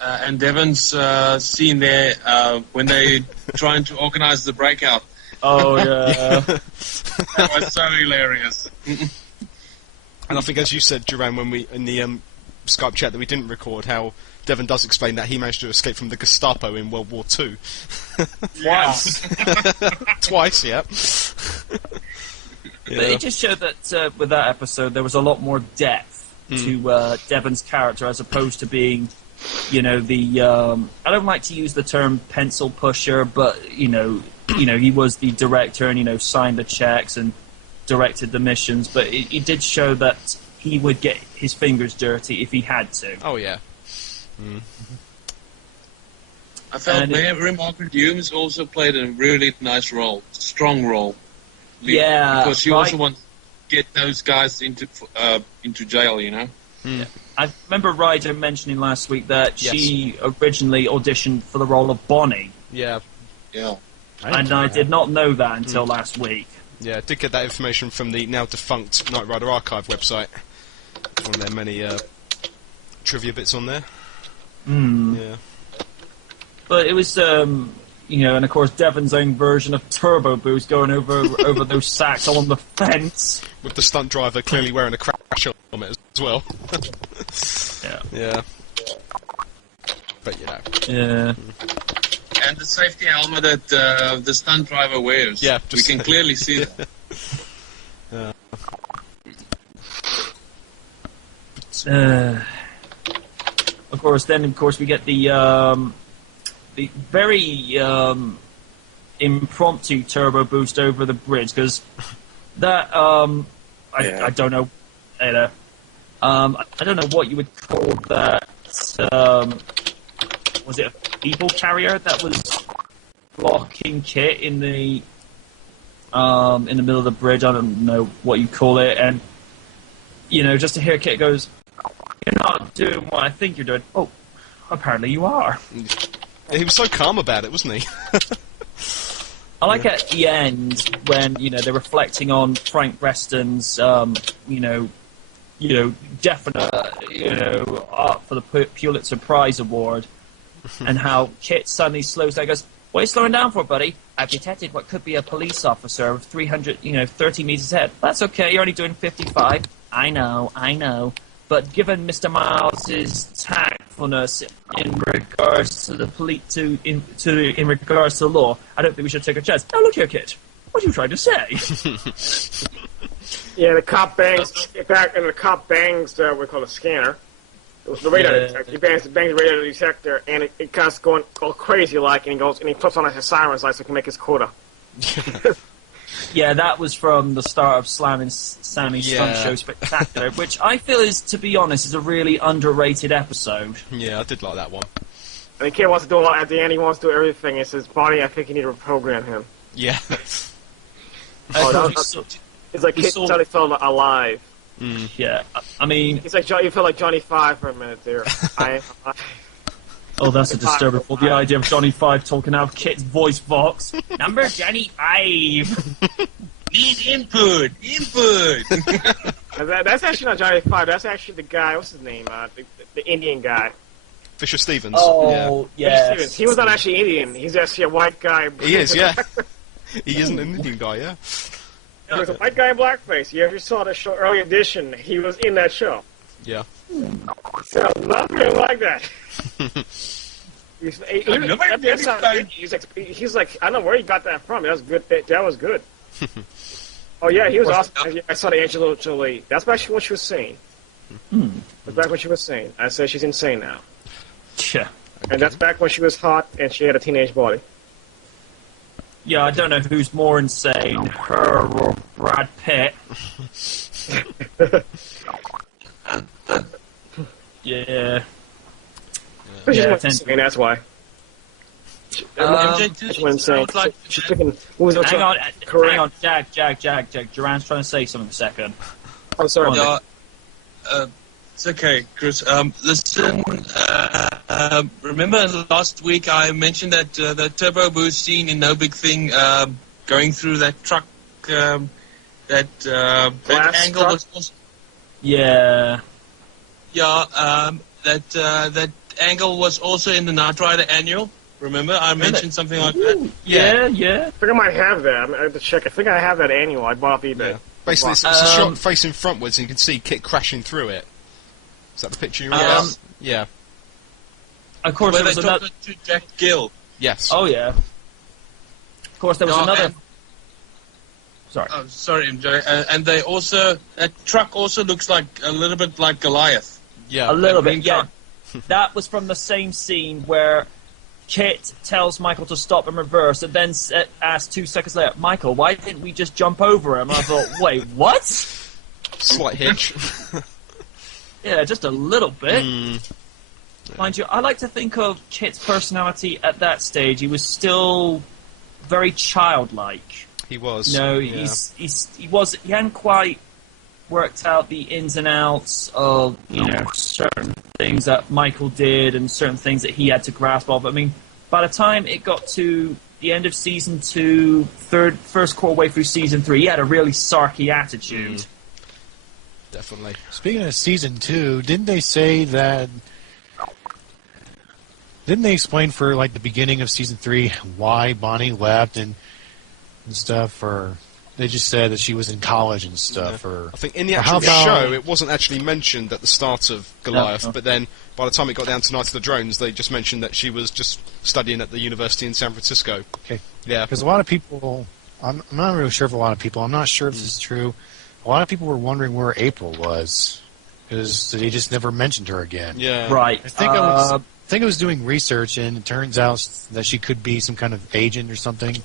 and Devon's scene there when they trying to organize the breakout. Oh, yeah. That was so hilarious. And I think, as you said, Duran, when we in the Skype chat that we didn't record, how Devon does explain that he managed to escape from the Gestapo in World War II. Twice. Twice, yeah. But it just showed that with that episode there was a lot more depth to Devon's character, as opposed to being, the I don't like to use the term pencil pusher, but he was the director and signed the checks and directed the missions. But it did show that he would get his fingers dirty if he had to. Oh yeah. I felt Mary Margaret Humes also played a really nice role, strong role. Yeah, because she also wants to get those guys into jail, I remember Ryder mentioning last week that she originally auditioned for the role of Bonnie. Yeah. Yeah. I did not know that until last week. Yeah, I did get that information from the now defunct Knight Rider Archive website. One of their many trivia bits on there. Yeah. But it was, and of course Devon's own version of Turbo Boost going over those sacks along the fence. With the stunt driver clearly wearing a crash helmet as well. Yeah. Yeah. But Yeah. And the safety helmet that the stunt driver wears. Yeah, we can clearly see that. Of course, we get the very impromptu turbo boost over the bridge, because that I don't know, I don't know what you would call that. Was it a people carrier that was blocking Kit in the middle of the bridge? I don't know what you call it, and just to hear Kit goes, "You're not doing what I think you're doing." Oh, apparently you are. he was so calm about it, wasn't he? I like at the end when they're reflecting on Frank Reston's definite art for the Pulitzer Prize Award, and how Kit suddenly slows down and goes, "What are you slowing down for, buddy? I've detected what could be a police officer of 30 meters ahead." "That's okay, you're only doing 55. I know. But given Mr. Miles's tactfulness in regards to the in regards to the law, I don't think we should take a chance." Now look here, Kit. What are you trying to say? Yeah, the cop bangs back, and the cop bangs we call a scanner. It was the radar detector. He bangs the radar detector, and it kind of going all crazy like, and he flips on his siren light so he can make his quota. Yeah, that was from the start of Slamming Sammy's Stunt Show Spectacular, which I feel to be honest, is a really underrated episode. Yeah, I did like that one. And the kid wants to do a lot at the end. He wants to do everything. He says, "Bonnie, I think you need to reprogram him." Yeah. It's like Kit suddenly felt alive. Yeah, I mean... It's like you felt like Johnny Five for a minute there. Oh, that's a disturbing thought. The idea of Johnny Five talking out of Kit's voice box. "Number Johnny 5. Need input. That's actually not Johnny Five. That's actually the guy. What's his name? The Indian guy. Fisher Stevens. Oh, yeah. yes. He was not actually Indian. He's actually a white guy. He is, yeah. He isn't an Indian guy, yeah. He was a white guy in blackface. You ever saw the show Early Edition? He was in that show. Yeah. So nothing like that. He's like, I don't know where you got that from. That was good. That was good. Oh yeah, he was awesome. I saw the Angela Jolie. That's what she was saying. That's back when she was saying. I said she's insane now. Yeah. And that's back when she was hot and she had a teenage body. Yeah, I don't know who's more insane, her or Brad Pitt. Yeah. She's Yeah, insane, that's why. MJ She went insane. like She's picking movies on Hang on, correct. hang on, Jag. Duran's trying to say something a second. Oh, sorry. Yeah, it's okay, Chris. Listen, remember last week I mentioned that the turbo boost scene in No Big Thing, going through that truck, that angle truck? was also, Yeah. that angle was also in the Knight Rider annual. Remember, I mentioned something like that. Yeah. I think I might have that. I have to check. I think I have that annual. I bought off eBay. Yeah. Basically, it's a shot facing frontwards, and you can see Kit crashing through it. Is that the picture you remember? Yeah. Of course, Where there they was took another. it to Jack Gill. Yes. Oh yeah. Of course, there was No, another. and- Sorry. Oh, sorry, MJ. And they also, that truck also looks like a little bit like Goliath. Yeah. A little green bit, yeah. truck. That was from the same scene where Kit tells Michael to stop and reverse, and then asks 2 seconds later, Michael, why didn't we just jump over him? And I thought, wait, what? Slight hitch. Yeah, just a little bit. Mind you, I like to think of Kit's personality at that stage. He was still very childlike. He was. You know, yeah. he hadn't quite worked out the ins and outs of, you know, certain things that Michael did and certain things that he had to grasp of. I mean, by the time it got to the end of season 2, first quarter way through season 3, he had a really sarky attitude. Definitely. Speaking of season 2, didn't they say that? Didn't they explain for like the beginning of season 3 why Bonnie left and stuff, or they just said that she was in college and stuff? Yeah. Or I think in the or actual how about- show, it wasn't actually mentioned at the start of Goliath, No. but then by the time it got down to Night of the Drones, they just mentioned that she was just studying at the university in San Francisco. Okay. Yeah. Because a lot of people, I'm not really sure if a lot of people, I'm not sure if this is true. A lot of people were wondering where April was, because they just never mentioned her again. Yeah. Right. I think I was doing research, and it turns out that she could be some kind of agent or something.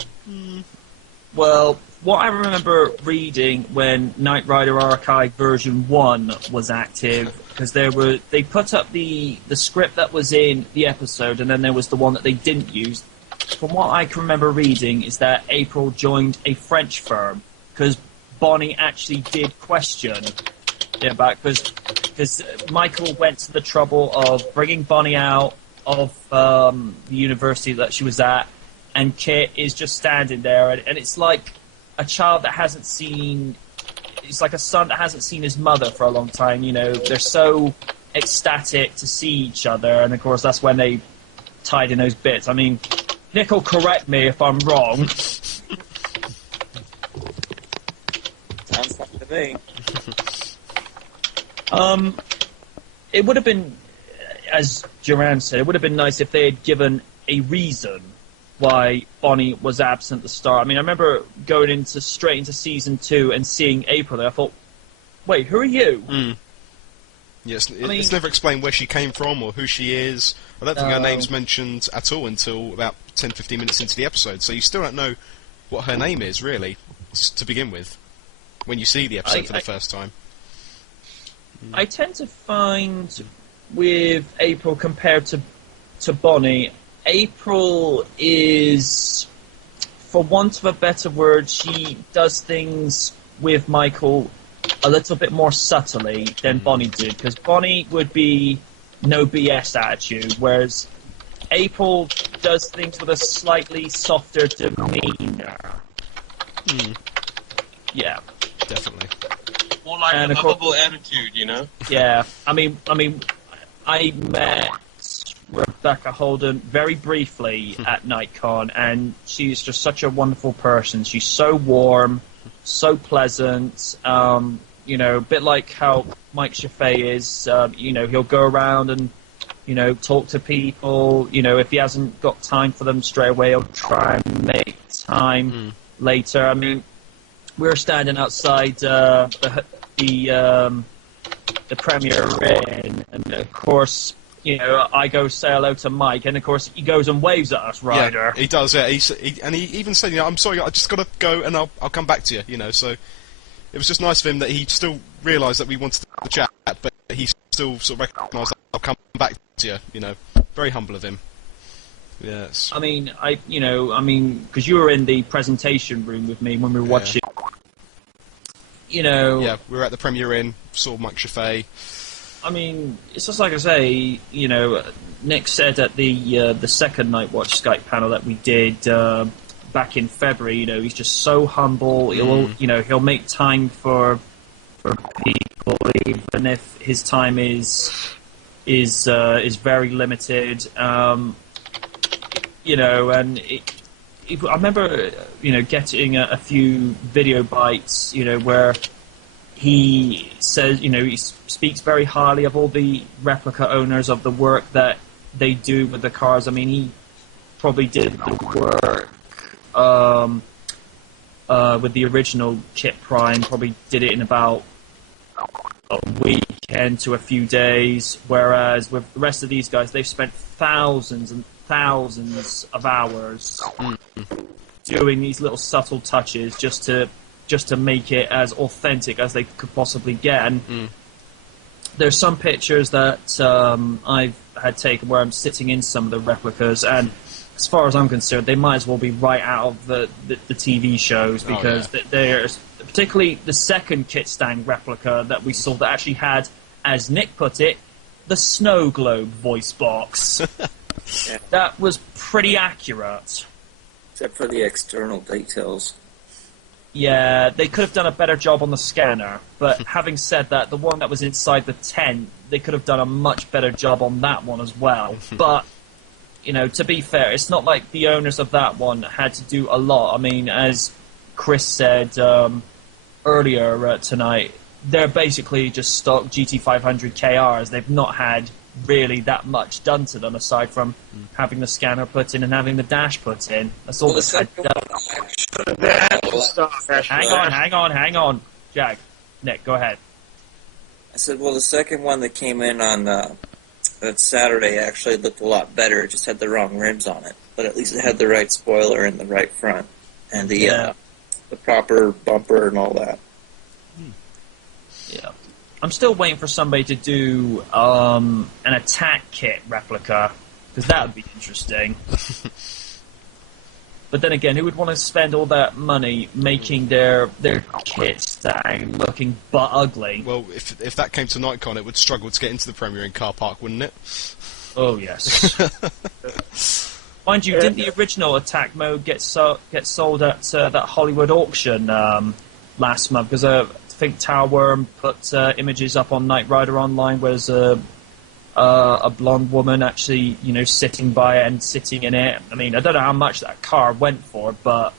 Well, what I remember reading when Knight Rider Archive version 1 was active, because they put up the script that was in the episode, and then there was the one that they didn't use. From what I can remember reading is that April joined a French firm, because Bonnie actually did question about, because Michael went to the trouble of bringing Bonnie out of the university that she was at, and Kit is just standing there, and it's like a child that hasn't seen, it's like a son that hasn't seen his mother for a long time, you know, they're so ecstatic to see each other, and of course that's when they tied in those bits. I mean, Nick will correct me if I'm wrong. Sounds like the thing. It would have been, as Duran said, it would have been nice if they had given a reason why Bonnie was absent at the start. I mean, I remember going straight into season 2 and seeing April there. I thought, wait, who are you? Yes, mean- it's never explained where she came from or who she is. I don't think her name's mentioned at all until about 10-15 minutes into the episode, so you still don't know what her name is, really, to begin with, when you see the episode for the first time. I tend to find with April compared to Bonnie, April is, for want of a better word, she does things with Michael a little bit more subtly than Bonnie did, because Bonnie would be no BS attitude, whereas April does things with a slightly softer demeanor. Yeah. Definitely. More like And a of course- lovable attitude, you know? Yeah, I mean, I met Rebecca Holden very briefly at NightCon, and she's just such a wonderful person. She's so warm, so pleasant. You know, a bit like how Mike Chaffee is. You know, he'll go around and talk to people. If he hasn't got time for them straight away, he'll try and make time later. I mean, we were standing outside the premiere in, and of course, I go say hello to Mike, and of course he goes and waves at us, Ryder. Yeah, he does. Yeah, and he even said, "I'm sorry, I just got to go, and I'll come back to you." So it was just nice of him that he still realised that we wanted to chat, but he still sort of recognised that I'll come back to you. Very humble of him. Yes. I mean, because you were in the presentation room with me when we were watching. Yeah, we were at the premiere in, saw Mike Chaffee. I mean, it's just like I say, Nick said at the second Night Watch Skype panel that we did back in February, he's just so humble. He'll make time for people, even if his time is very limited. And I remember, getting a few video bites, where he says, he speaks very highly of all the replica owners, of the work that they do with the cars. I mean, he probably did the work with the original Kit Prime, probably did it in about a weekend to a few days, whereas with the rest of these guys, they've spent thousands and thousands of hours doing these little subtle touches just to make it as authentic as they could possibly get. And there's some pictures that I've had taken where I'm sitting in some of the replicas, and as far as I'm concerned, they might as well be right out of the TV shows, because there's particularly the second Kit Stang replica that we saw that actually had, as Nick put it, the snow globe voice box. Yeah. That was pretty accurate. Except for the external details. Yeah, they could have done a better job on the scanner, but having said that, the one that was inside the tent, they could have done a much better job on that one as well. But, to be fair, it's not like the owners of that one had to do a lot. I mean, as Chris said earlier tonight, they're basically just stock GT500 KRs. They've not had really that much done to them, aside from having the scanner put in and having the dash put in. That's all that's had done. Hang on. Jag. Nick, go ahead. I said, well, the second one that came in on that Saturday actually looked a lot better. It just had the wrong rims on it. But at least it had the right spoiler in the right front. And the proper bumper and all that. Yeah. I'm still waiting for somebody to do an attack kit replica, because that would be interesting. But then again, who would want to spend all that money making their kit Stang looking butt ugly? Well, if that came to NightCon, it would struggle to get into the premiere in car park, wouldn't it? Oh yes. Mind you, didn't the original attack mode get sold at that Hollywood auction last month? Because I think Towerworm put images up on Knight Rider Online, where there's a blonde woman actually, sitting by it and sitting in it. I mean, I don't know how much that car went for, but,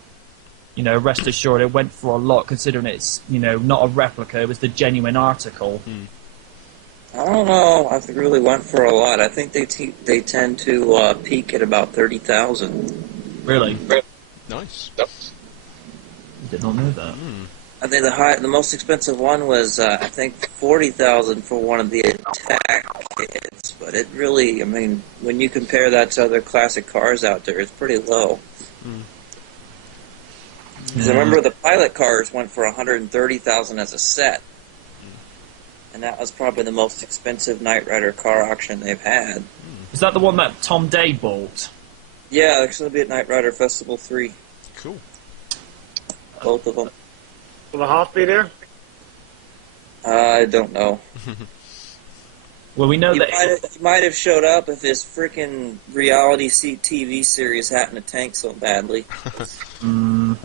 rest assured it went for a lot, considering it's, not a replica, it was the genuine article. I don't know. I think it really went for a lot. I think they tend to peak at about 30,000. Really? Nice. Did not know that. I think the most expensive one was I think 40,000 for one of the attack kits. But it really, I mean, when you compare that to other classic cars out there, it's pretty low. Because I remember the pilot cars went for 130,000 as a set, and that was probably the most expensive Knight Rider car auction they've had. Is that the one that Tom Day bought? Yeah, it's going to be at Knight Rider Festival 3. Cool. Both of them. Will the Hoff be there? I don't know. Well, we know He that might have showed up if his freaking reality TV series happened to tank so badly. and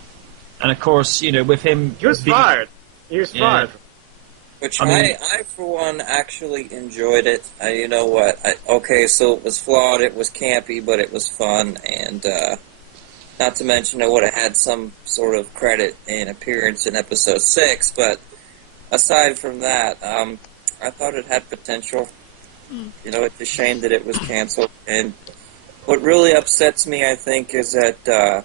of course, with him, He was fired. He was fired. Which I mean- I, for one, actually enjoyed it. You know what? Okay, so it was flawed, it was campy, but it was fun, and not to mention I would have had some sort of credit and appearance in episode 6, but aside from that, I thought it had potential. You know, it's a shame that it was canceled. And what really upsets me, I think, is that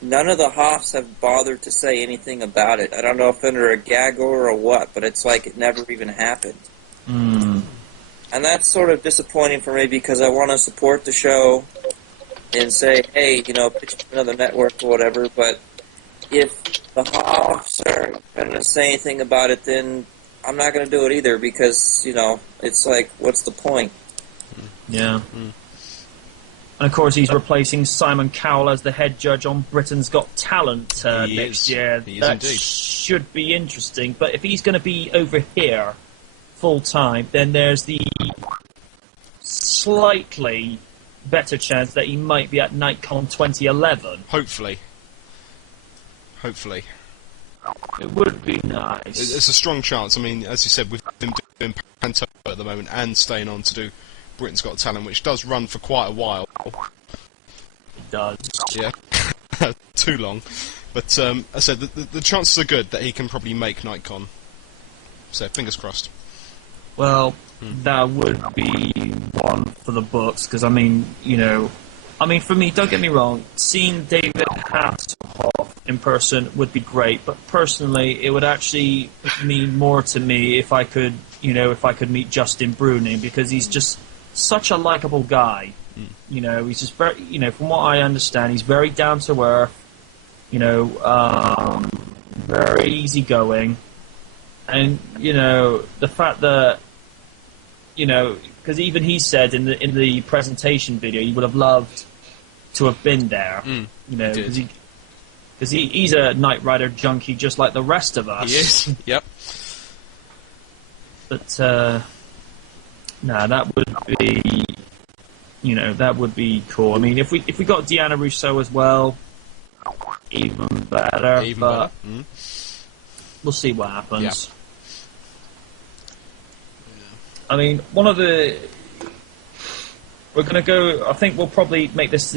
none of the Hoffs have bothered to say anything about it. I don't know if under a gag order or what, but it's like it never even happened. Mm. And that's sort of disappointing for me because I want to support the show and say, hey, you know, pitch to another network or whatever, but if the Hoffs are going to say anything about it, then I'm not going to do it either because, you know, it's like, what's the point? Yeah. Mm. And of course, he's replacing Simon Cowell as the head judge on Britain's Got Talent next year. That should be interesting. But if he's going to be over here full time, then there's the slightly better chance that he might be at NightCon 2011. Hopefully. It would be nice. It's a strong chance. I mean, as you said, with him doing Panto at the moment and staying on to do Britain's Got Talent, which does run for quite a while. It does. Yeah. Too long. But, as I said, the chances are good that he can probably make NightCon. So, fingers crossed. Well, that would be one for the books, because, I mean, you know... I mean, for me, don't get me wrong, seeing David Hasselhoff in person would be great, but personally, it would actually mean more to me if I could, you know, if I could meet Justin Bruning, because he's just such a likable guy. You know, he's just very, you know, from what I understand, he's very down to earth, you know, very easygoing, and, you know, the fact that, you know, because even he said in the presentation video, he would have loved to have been there, you know, because he's a Knight Rider junkie just like the rest of us. He is. Yep. But that would be, you know, that would be cool. I mean, if we got Deanna Rousseau as well, even better. But we'll see what happens. Yeah. I mean, we're going to go... I think we'll probably make this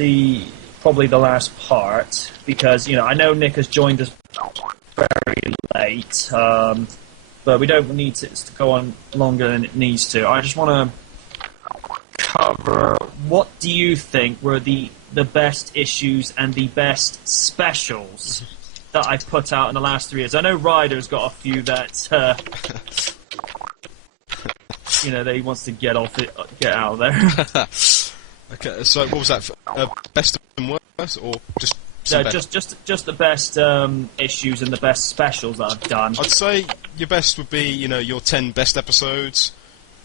probably the last part, because, you know, I know Nick has joined us very late, but we don't need to go on longer than it needs to. I just want to cover, what do you think were the best issues and the best specials that I've put out in the last 3 years? I know Ryder's got a few that... you know, that he wants to get out of there. Okay, so what was that? Best and worst, or just? No, just the best issues and the best specials that I've done. I'd say your best would be, you know, your 10 best episodes.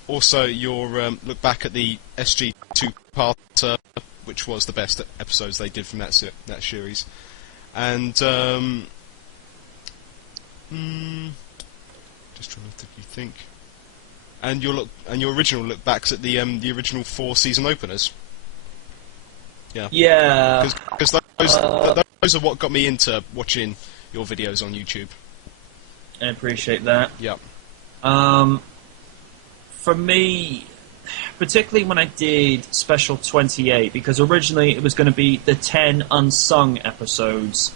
Also, your look back at the SG 2-parter, which was the best episodes they did from that series, and just trying to think. And your original look backs at the original 4 season openers. Yeah. Yeah. Because those are what got me into watching your videos on YouTube. I appreciate that. Yeah. For me, particularly when I did Special 28, because originally it was going to be the 10 unsung episodes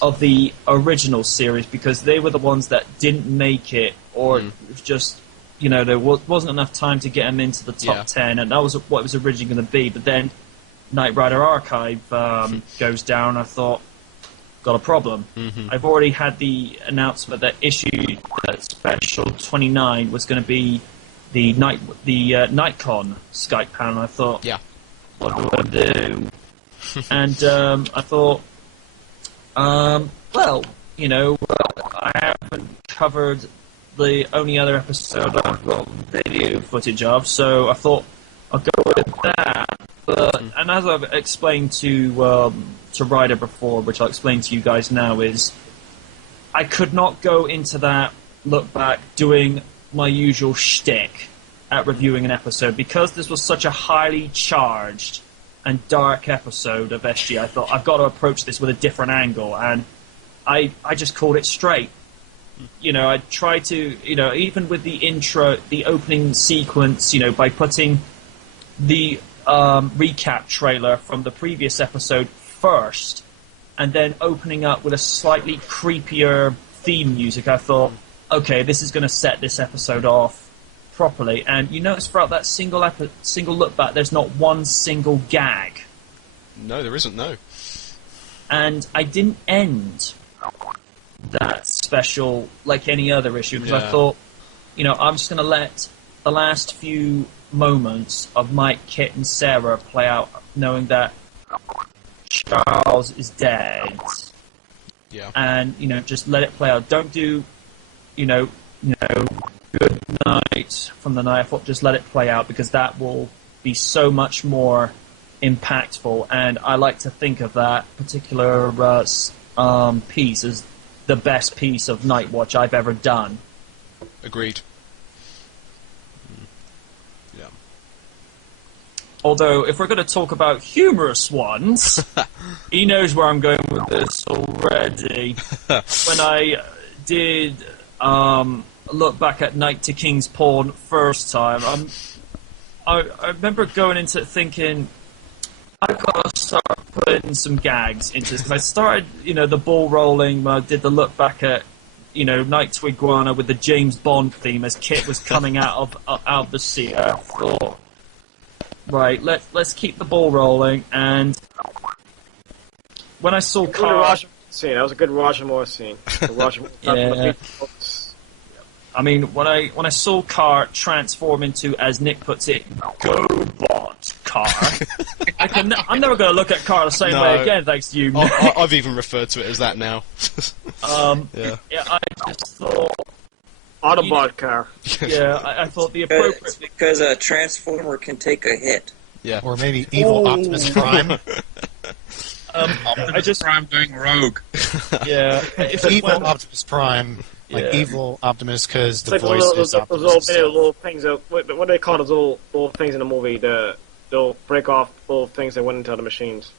of the original series, because they were the ones that didn't make it, or it was just... You know, there wasn't enough time to get them into the top 10, and that was what it was originally going to be. But then Knight Rider Archive goes down, I thought, got a problem. I've already had the announcement that Special 29 was going to be the NightCon Skype panel. I thought, what do I do? And I thought, well, you know, I haven't covered the only other episode I've got video footage of, so I thought I'll go with that. But and as I've explained to Ryder before, which I'll explain to you guys now, is I could not go into that look back doing my usual shtick at reviewing an episode, because this was such a highly charged and dark episode of SG. I thought I've got to approach this with a different angle, and I just called it straight. You know, I tried to, you know, even with the intro, the opening sequence, you know, by putting the recap trailer from the previous episode first, and then opening up with a slightly creepier theme music, I thought, okay, this is going to set this episode off properly. And you notice throughout that single look back, there's not one single gag. No, there isn't. No. And I didn't end that special like any other issue because I thought, I'm just going to let the last few moments of Mike, Kit, and Sarah play out, knowing that Charles is dead. Yeah. And just let it play out. Don't do, good night from the night. I thought just let it play out because that will be so much more impactful. And I like to think of that particular piece as the best piece of Night Watch I've ever done. Agreed. Yeah. Although, if we're going to talk about humorous ones, he knows where I'm going with this already. When I did look back at Night to King's Pawn first time, I remember going into it thinking, I've got to start putting some gags into this. Because I started, the ball rolling when I did the look back at, Night to Iguana with the James Bond theme as Kit was coming out of the sea. I thought, right, let's keep the ball rolling. And when I saw Carl, that was a good Roger Moore scene. yeah. I mean, when I saw Carr transform into, as Nick puts it, GoBot Carr, I'm never going to look at Carr the same way again, thanks to you. I've even referred to it as that now. Yeah, I just thought Autobot Carr. Yeah, I thought the appropriate It's because a Transformer can take a hit. Yeah, or maybe evil Optimus Prime. Prime going rogue. Yeah, Evil Optimus Prime. Like evil Optimus, because the like voice is Optimus. Those little things. What do they call those little things in the movie? They'll break off little things that went into the machines.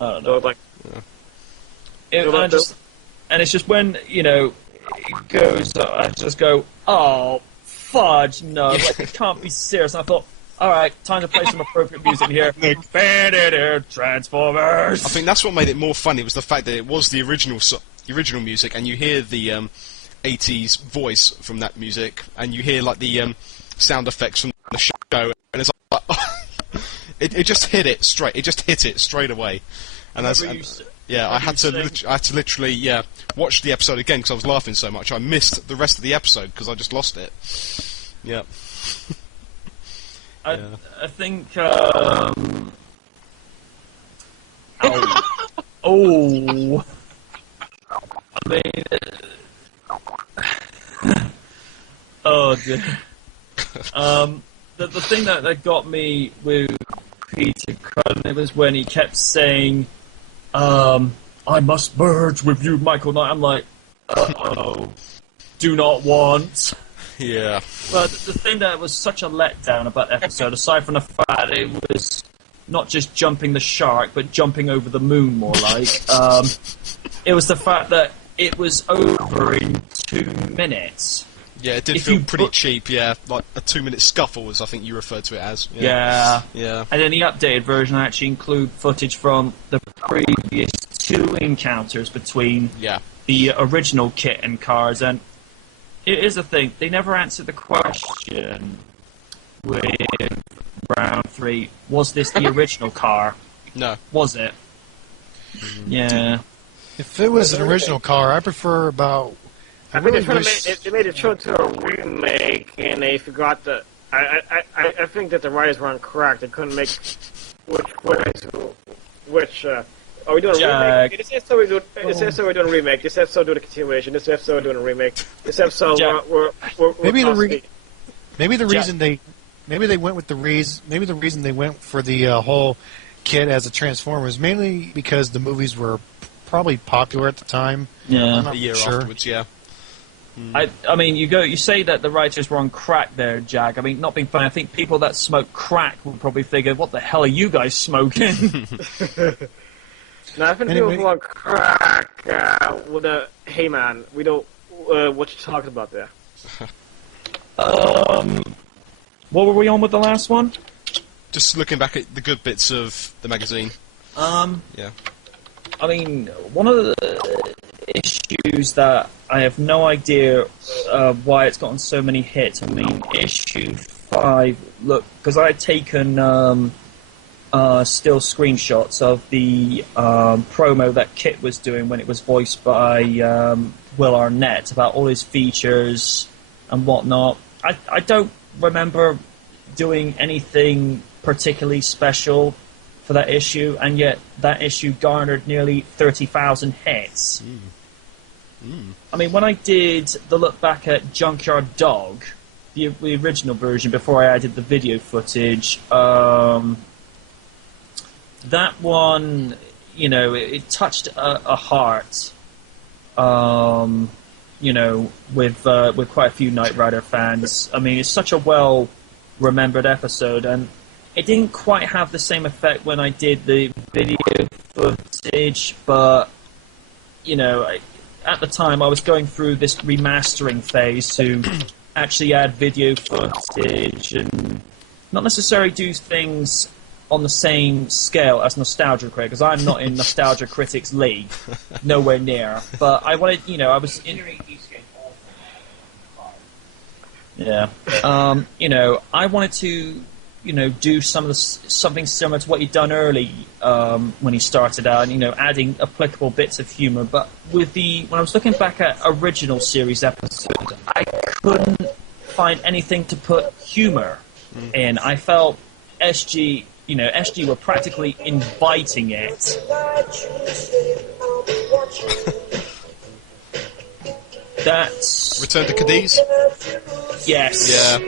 I don't know. Like, and it's just when it goes, I just go, oh fudge, no, like it can't be serious. And I thought, all right, time to play some appropriate music here. Transformers. I think that's what made it more funny was the fact that it was the original music, and you hear the 80s voice from that music, and you hear like the sound effects from the show, and it's like it just hit it straight. It just hit it straight away, and I had to literally watch the episode again because I was laughing so much. I missed the rest of the episode because I just lost it. Yeah. I think. Oh. I mean, oh dear. The thing that got me with Peter Cullen was when he kept saying, "I must merge with you, Michael Knight." I'm like, "Oh, do not want." Yeah. But the thing that was such a letdown about the episode, aside from the fact it was not just jumping the shark, but jumping over the moon, more like, it was the fact that it was over in 2 minutes. Yeah, it did feel pretty cheap, yeah. Like a 2-minute scuffle, as I think you referred to it as. Yeah. Yeah. And then the updated version actually include footage from the previous 2 encounters between the original Kit and Cars. And it is a thing, they never answered the question with Round 3, was this the original car? No. Was it? Yeah. If it was an original car, I prefer about... I think they made it into a remake, and they forgot that. I think that the writers were incorrect. They couldn't make which. Are we doing a remake? This episode we're doing a remake. This episode doing a continuation. This episode we're doing a remake. This episode we're maybe the reason they went for the whole Kit as a Transformer is mainly because the movies were probably popular at the time. Yeah, a year afterwards. Yeah. I mean, you say that the writers were on crack there, Jack. I mean, not being funny, I think people that smoke crack would probably figure, what the hell are you guys smoking? No, I think people who are on crack with a, hey man, we don't, what you talking about there? What were we on with the last one? Just looking back at the good bits of the magazine. Yeah. I mean, one of the issues issues that I have no idea why it's gotten so many hits. I mean, issue 5, look, because I had taken still screenshots of the promo that Kit was doing when it was voiced by Will Arnett about all his features and whatnot. I don't remember doing anything particularly special for that issue, and yet that issue garnered nearly 30,000 hits. I mean, when I did the look back at Junkyard Dog, the original version, before I added the video footage, that one, you know, it touched a heart, you know, with quite a few Knight Rider fans. I mean, it's such a well-remembered episode, and it didn't quite have the same effect when I did the video footage, but, you know, at the time I was going through this remastering phase to actually add video footage and not necessarily do things on the same scale as Nostalgia Critic, because I'm not in Nostalgia Critics League, nowhere near. But I wanted, you know, I was in... Yeah. You know, I wanted to, you know, do something similar to what he'd done early when he started out, and, you know, adding applicable bits of humor. But when I was looking back at original series episodes, I couldn't find anything to put humor in. I felt SG were practically inviting it. That's... Return to Cadiz? Yes. Yeah.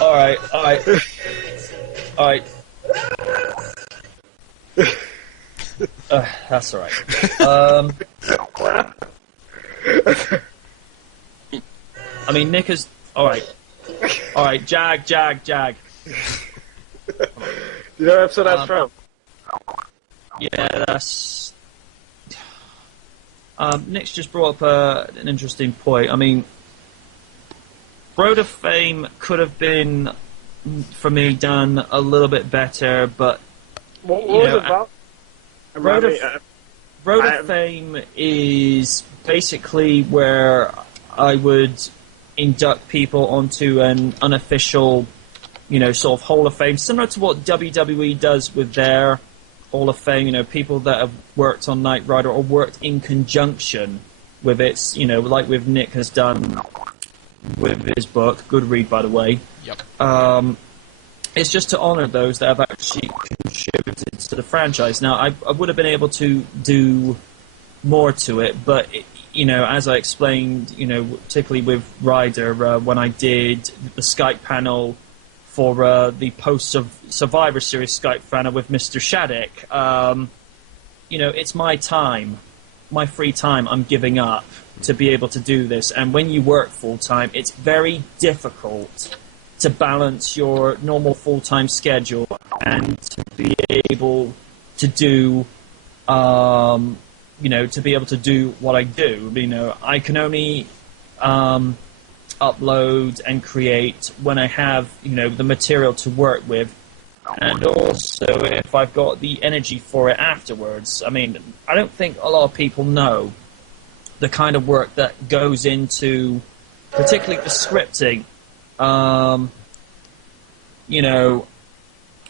Alright. That's alright. I mean, Nick is... Alright, Jag. You know what episode that's from? Yeah, that's... Nick's just brought up an interesting point. I mean, Road of Fame could have been, for me, done a little bit better, but... What was it about? Road of Fame is basically where I would induct people onto an unofficial, you know, sort of Hall of Fame, similar to what WWE does with their Hall of Fame, you know, people that have worked on Knight Rider or worked in conjunction with it, you know, like with Nick has done with his book. Good read, by the way. Yep. It's just to honour those that have actually contributed to the franchise. Now, I would have been able to do more to it, but, you know, as I explained, you know, particularly with Ryder, when I did the Skype panel for the post-Survivor Series Skype panel with Mr. Shattuck, you know, it's my time, my free time I'm giving up to be able to do this. And when you work full-time, it's very difficult to balance your normal full-time schedule and to be able to do, you know, to be able to do what I do. You know, I can only upload and create when I have, you know, the material to work with, and also if I've got the energy for it afterwards. I mean, I don't think a lot of people know the kind of work that goes into, particularly the scripting. You know,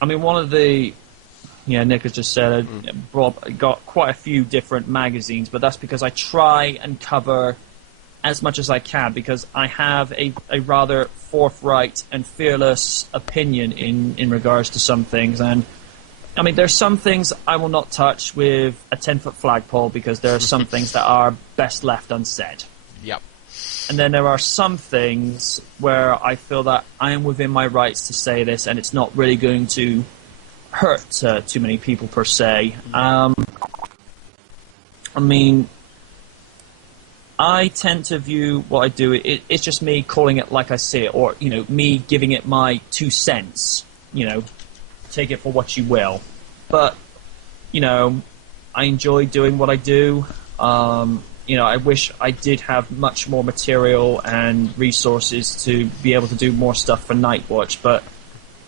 I mean, one of the... Yeah, Nick has just said I got quite a few different magazines, but that's because I try and cover as much as I can, because I have a rather forthright and fearless opinion in regards to some things. And, I mean, there's some things I will not touch with a 10-foot flagpole, because there are some things that are best left unsaid. Yep. And then there are some things where I feel that I am within my rights to say this, and it's not really going to hurt too many people per se. I mean, I tend to view what I do, it's just me calling it like I see it, or, you know, me giving it my 2 cents, you know, take it for what you will. But, you know, I enjoy doing what I do. You know, I wish I did have much more material and resources to be able to do more stuff for Nightwatch, but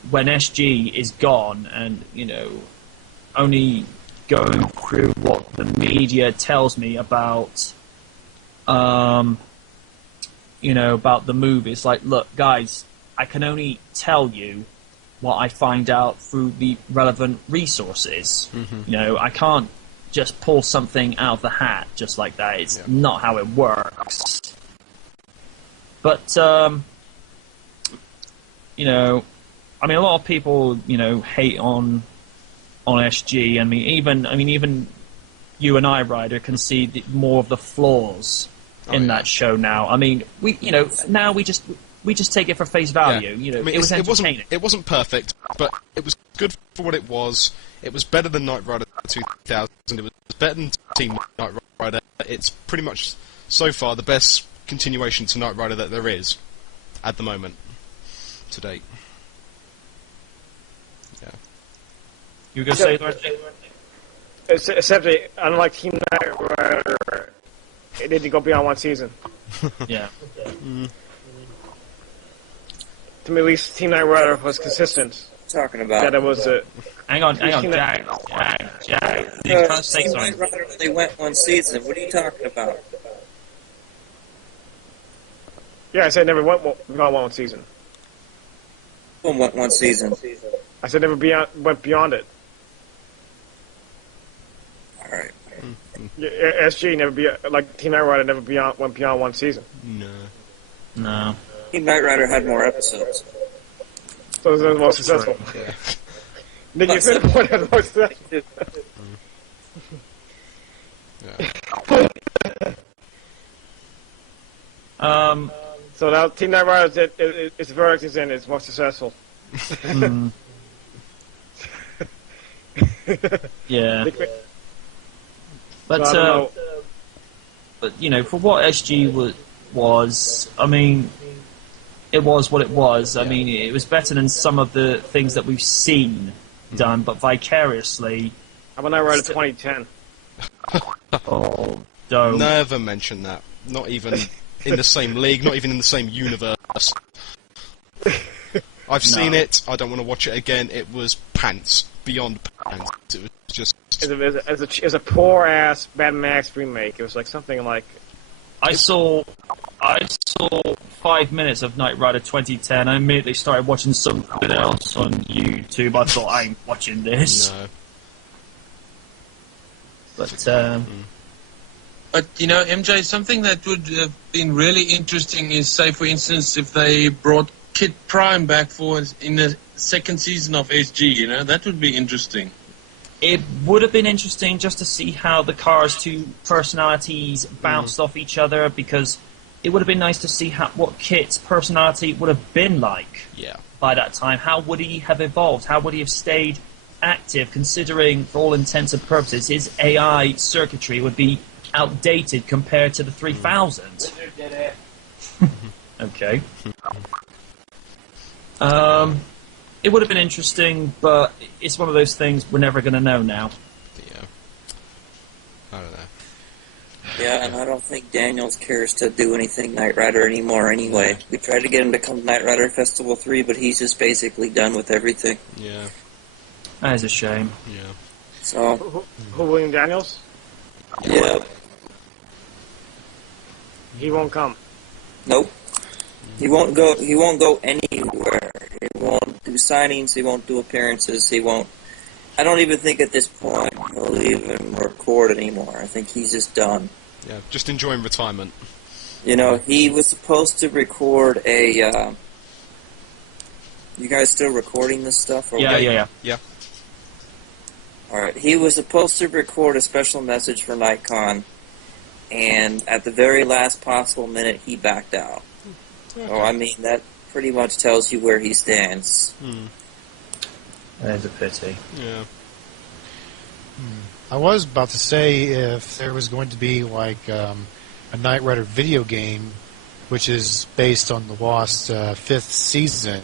when SG is gone, and only going through what the media tells me about, about the movie, it's like, look, guys, I can only tell you what I find out through the relevant resources. I can't just pull something out of the hat just like that. It's not how it works. But, a lot of people, hate on SG. I mean, even you and I, Ryder, can see more of the flaws in that show now. I mean, now we just take it for face value. It was entertaining. It wasn't perfect, but it was good for what it was. It was better than Knight Rider 2000. It was better than Team Knight Rider. It's pretty much, so far, the best continuation to Knight Rider that there is at the moment, to date. Yeah. You were going to say that? Except unlike Team Knight Rider, it didn't go beyond one season. Yeah. To me, at least Team Knight Rider was consistent. Talking about That it was a... Hang on, Jack. You can't say Team something. Knight Rider only went one season. What are you talking about? Yeah, I said never went beyond one season. Went one season. I said never went beyond it. All right. SG like Team Knight Rider never went beyond one season. No. Team Knight Rider had more episodes. So it was the most successful. Yeah. Nick, you said the point of the most successful. So now Team Knight Rider, its verdict is in. It's more successful. Yeah. But for what SG was, I mean, it was what it was. I mean, it was better than some of the things that we've seen done, but vicariously. How about Knight Rider 2010? Oh, don't. Never mention that. Not even in the same league, not even in the same universe. I've seen it, I don't want to watch it again. It was pants. Beyond pants. It was just... As a poor-ass Mad Max remake. It was like something like... I saw 5 minutes of Knight Rider 2010. I immediately started watching something else on YouTube. I thought, I ain't watching this. No. But, But, MJ, something that would have been really interesting is, say, for instance, if they brought Kid Prime back in the second season of SG, that would be interesting. it would have been interesting just to see how the Cars 2 personalities bounced off each other, because it would have been nice to see what Kit's personality would have been like by that time. How would he have evolved? How would he have stayed active, considering, for all intents and purposes, his AI circuitry would be outdated compared to the 3000? Okay. It would have been interesting, but it's one of those things we're never going to know now. Yeah. I don't know. Yeah, and I don't think Daniels cares to do anything Knight Rider anymore anyway. We tried to get him to come to Knight Rider Festival 3, but he's just basically done with everything. Yeah. That is a shame. Yeah. So, Who, William Daniels? yeah. He won't come. Nope. He won't go anywhere. He won't do signings, he won't do appearances, he won't... I don't even think at this point he'll even record anymore. I think he's just done. Yeah, just enjoying retirement. You know, he was supposed to record a... You guys still recording this stuff? Or Yeah. Alright, he was supposed to record a special message for NightCon, and at the very last possible minute, he backed out. Okay. So, I mean, that pretty much tells you where he stands. That is a pity. Yeah. I was about to say if there was going to be like a Knight Rider video game, which is based on the Lost fifth season,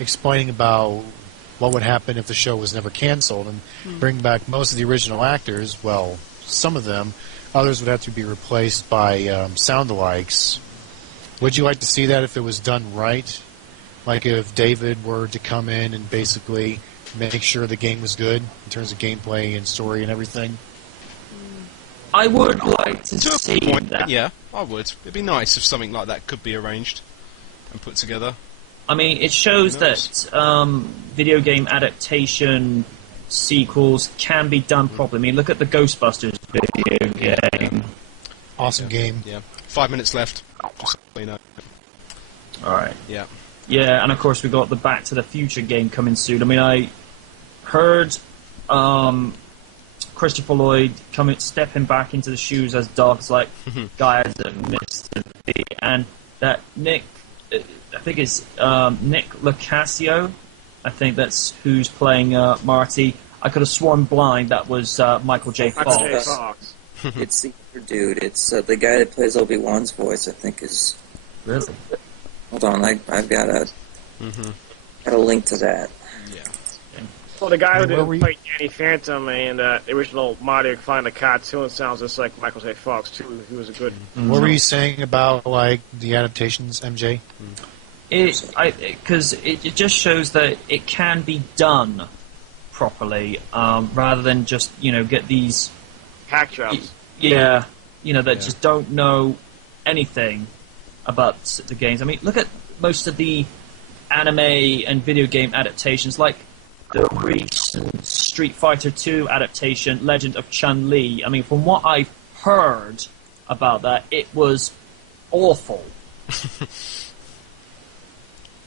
explaining about what would happen if the show was never canceled, and bring back most of the original actors. Well, some of them. Others would have to be replaced by sound-alikes. Would you like to see that if it was done right? Like if David were to come in and basically make sure the game was good in terms of gameplay and story and everything. I would like to To a see point, that. yeah, I would. It'd be nice if something like that could be arranged and put together. I mean, it shows Who knows? that video game adaptation sequels can be done properly. I mean, look at the Ghostbusters video game. Awesome game. Yeah. 5 minutes left. Just so you know. All right. Yeah. Yeah, and of course we got the Back to the Future game coming soon. I mean, I heard Christopher Lloyd stepping back into the shoes as Doc's like guys that missed the beat, and that Nick, I think it's Nick Lucasio, I think that's who's playing Marty. I could have sworn blind that was Michael J. Michael Fox. J. Fox. It's the other dude. It's the guy that plays Obi-Wan's voice, I think is... Really? Hold on, I've got a link to that. Yeah. Well, the guy who Where were did you- play Danny Phantom and the original Marty McFly the cartoon sounds just like Michael J. Fox too. He was a good. What were you saying about like the adaptations, MJ? Because it just shows that it can be done properly, rather than just get these Hack jobs. that just don't know anything about the games. I mean, look at most of the anime and video game adaptations, like the recent Street Fighter II adaptation, Legend of Chun-Li. I mean, from what I've heard about that, it was awful.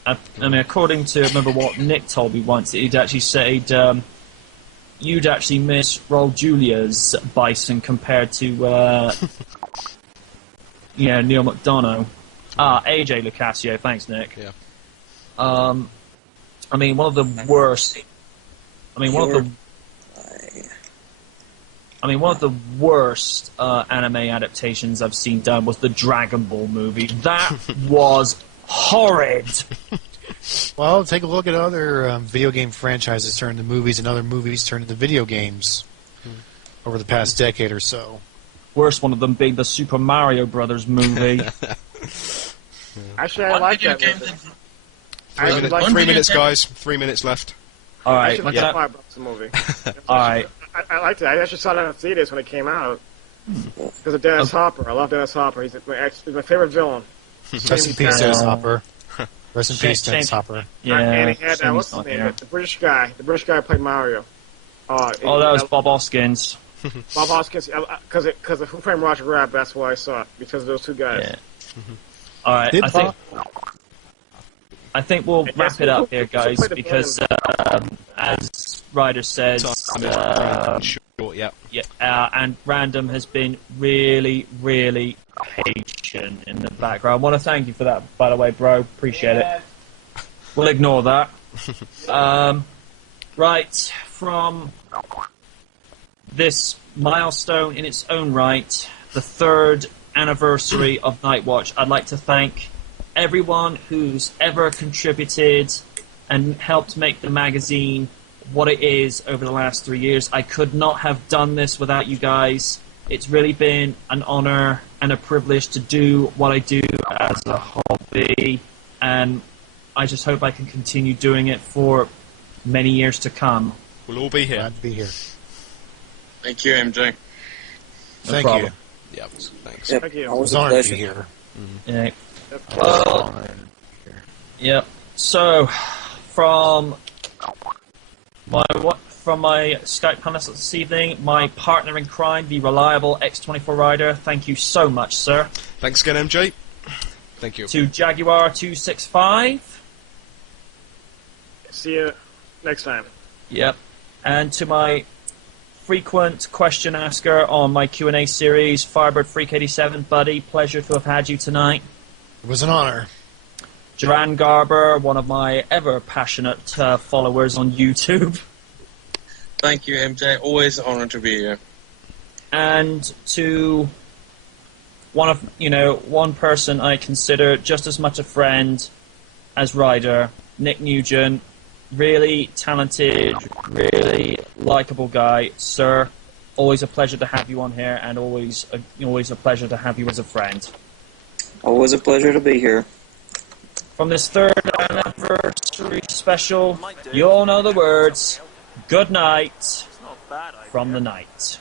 I mean, according to, remember what Nick told me once, he'd actually said you'd actually miss Raul Julia's Bison compared to Neil McDonough. AJ Lucasio, thanks Nick. Yeah. I mean, one of the worst. One of the worst anime adaptations I've seen done was the Dragon Ball movie. That was horrid. Well, take a look at other video game franchises turned into movies and other movies turned into video games over the past decade or so. Worst one of them being the Super Mario Brothers movie. Actually, I One like video that. game movie. that- I Three like One minutes, video game- guys. 3 minutes left. All I right, actually like look the at Fire Brothers movie. all right. I liked it. I actually saw that in theaters when it came out. Because of Dennis Hopper. I love Dennis Hopper. He's my favorite villain. Rest in peace, Dennis Hopper. Rest in Shame- peace, Dennis shame. Hopper. Yeah. And he had shame what's he's his not name? here. The British guy. The British guy who played Mario. Oh, that was Bob Hoskins. Bob Hoskins. Because of Who Framed Roger Rabbit. That's why I saw it. Because of those two guys. Yeah. All right, Did I think we'll wrap it up here, guys, play the because as Ryder says, Time is pretty short, yeah. and Random has been really, really patient in the background. I want to thank you for that, by the way, bro. Appreciate it. We'll ignore that. Right, from this milestone in its own right, the 3rd anniversary of Nightwatch, I'd like to thank everyone who's ever contributed and helped make the magazine what it is over the last 3 years. I could not have done this without you guys. It's really been an honor and a privilege to do what I do as a hobby, and I just hope I can continue doing it for many years to come. We'll all be here. Glad to be here. Thank you, MJ. Thank problem. you. Yeah, thanks. Yep, Thank you. It always was a an honor to pleasure. be here. Yeah. That's Yep. So, from my Skype panelist this evening, my partner in crime, the reliable X24 rider. Thank you so much, sir. Thanks again, MJ. Thank you. To Jaguar 265. See you next time. Yep. And to my frequent question asker on my Q&A series, Firebird Freak 87, buddy, pleasure to have had you tonight. It was an honor. Duran Garber, one of my ever passionate followers on YouTube. Thank you, MJ. Always an honor to be here. And to one person I consider just as much a friend as Ryder, Nick Nugent, really talented, really likable guy, sir. Always a pleasure to have you on here, and always a pleasure to have you as a friend. Always a pleasure to be here. from this third anniversary special. You all know the words. Good night from the night.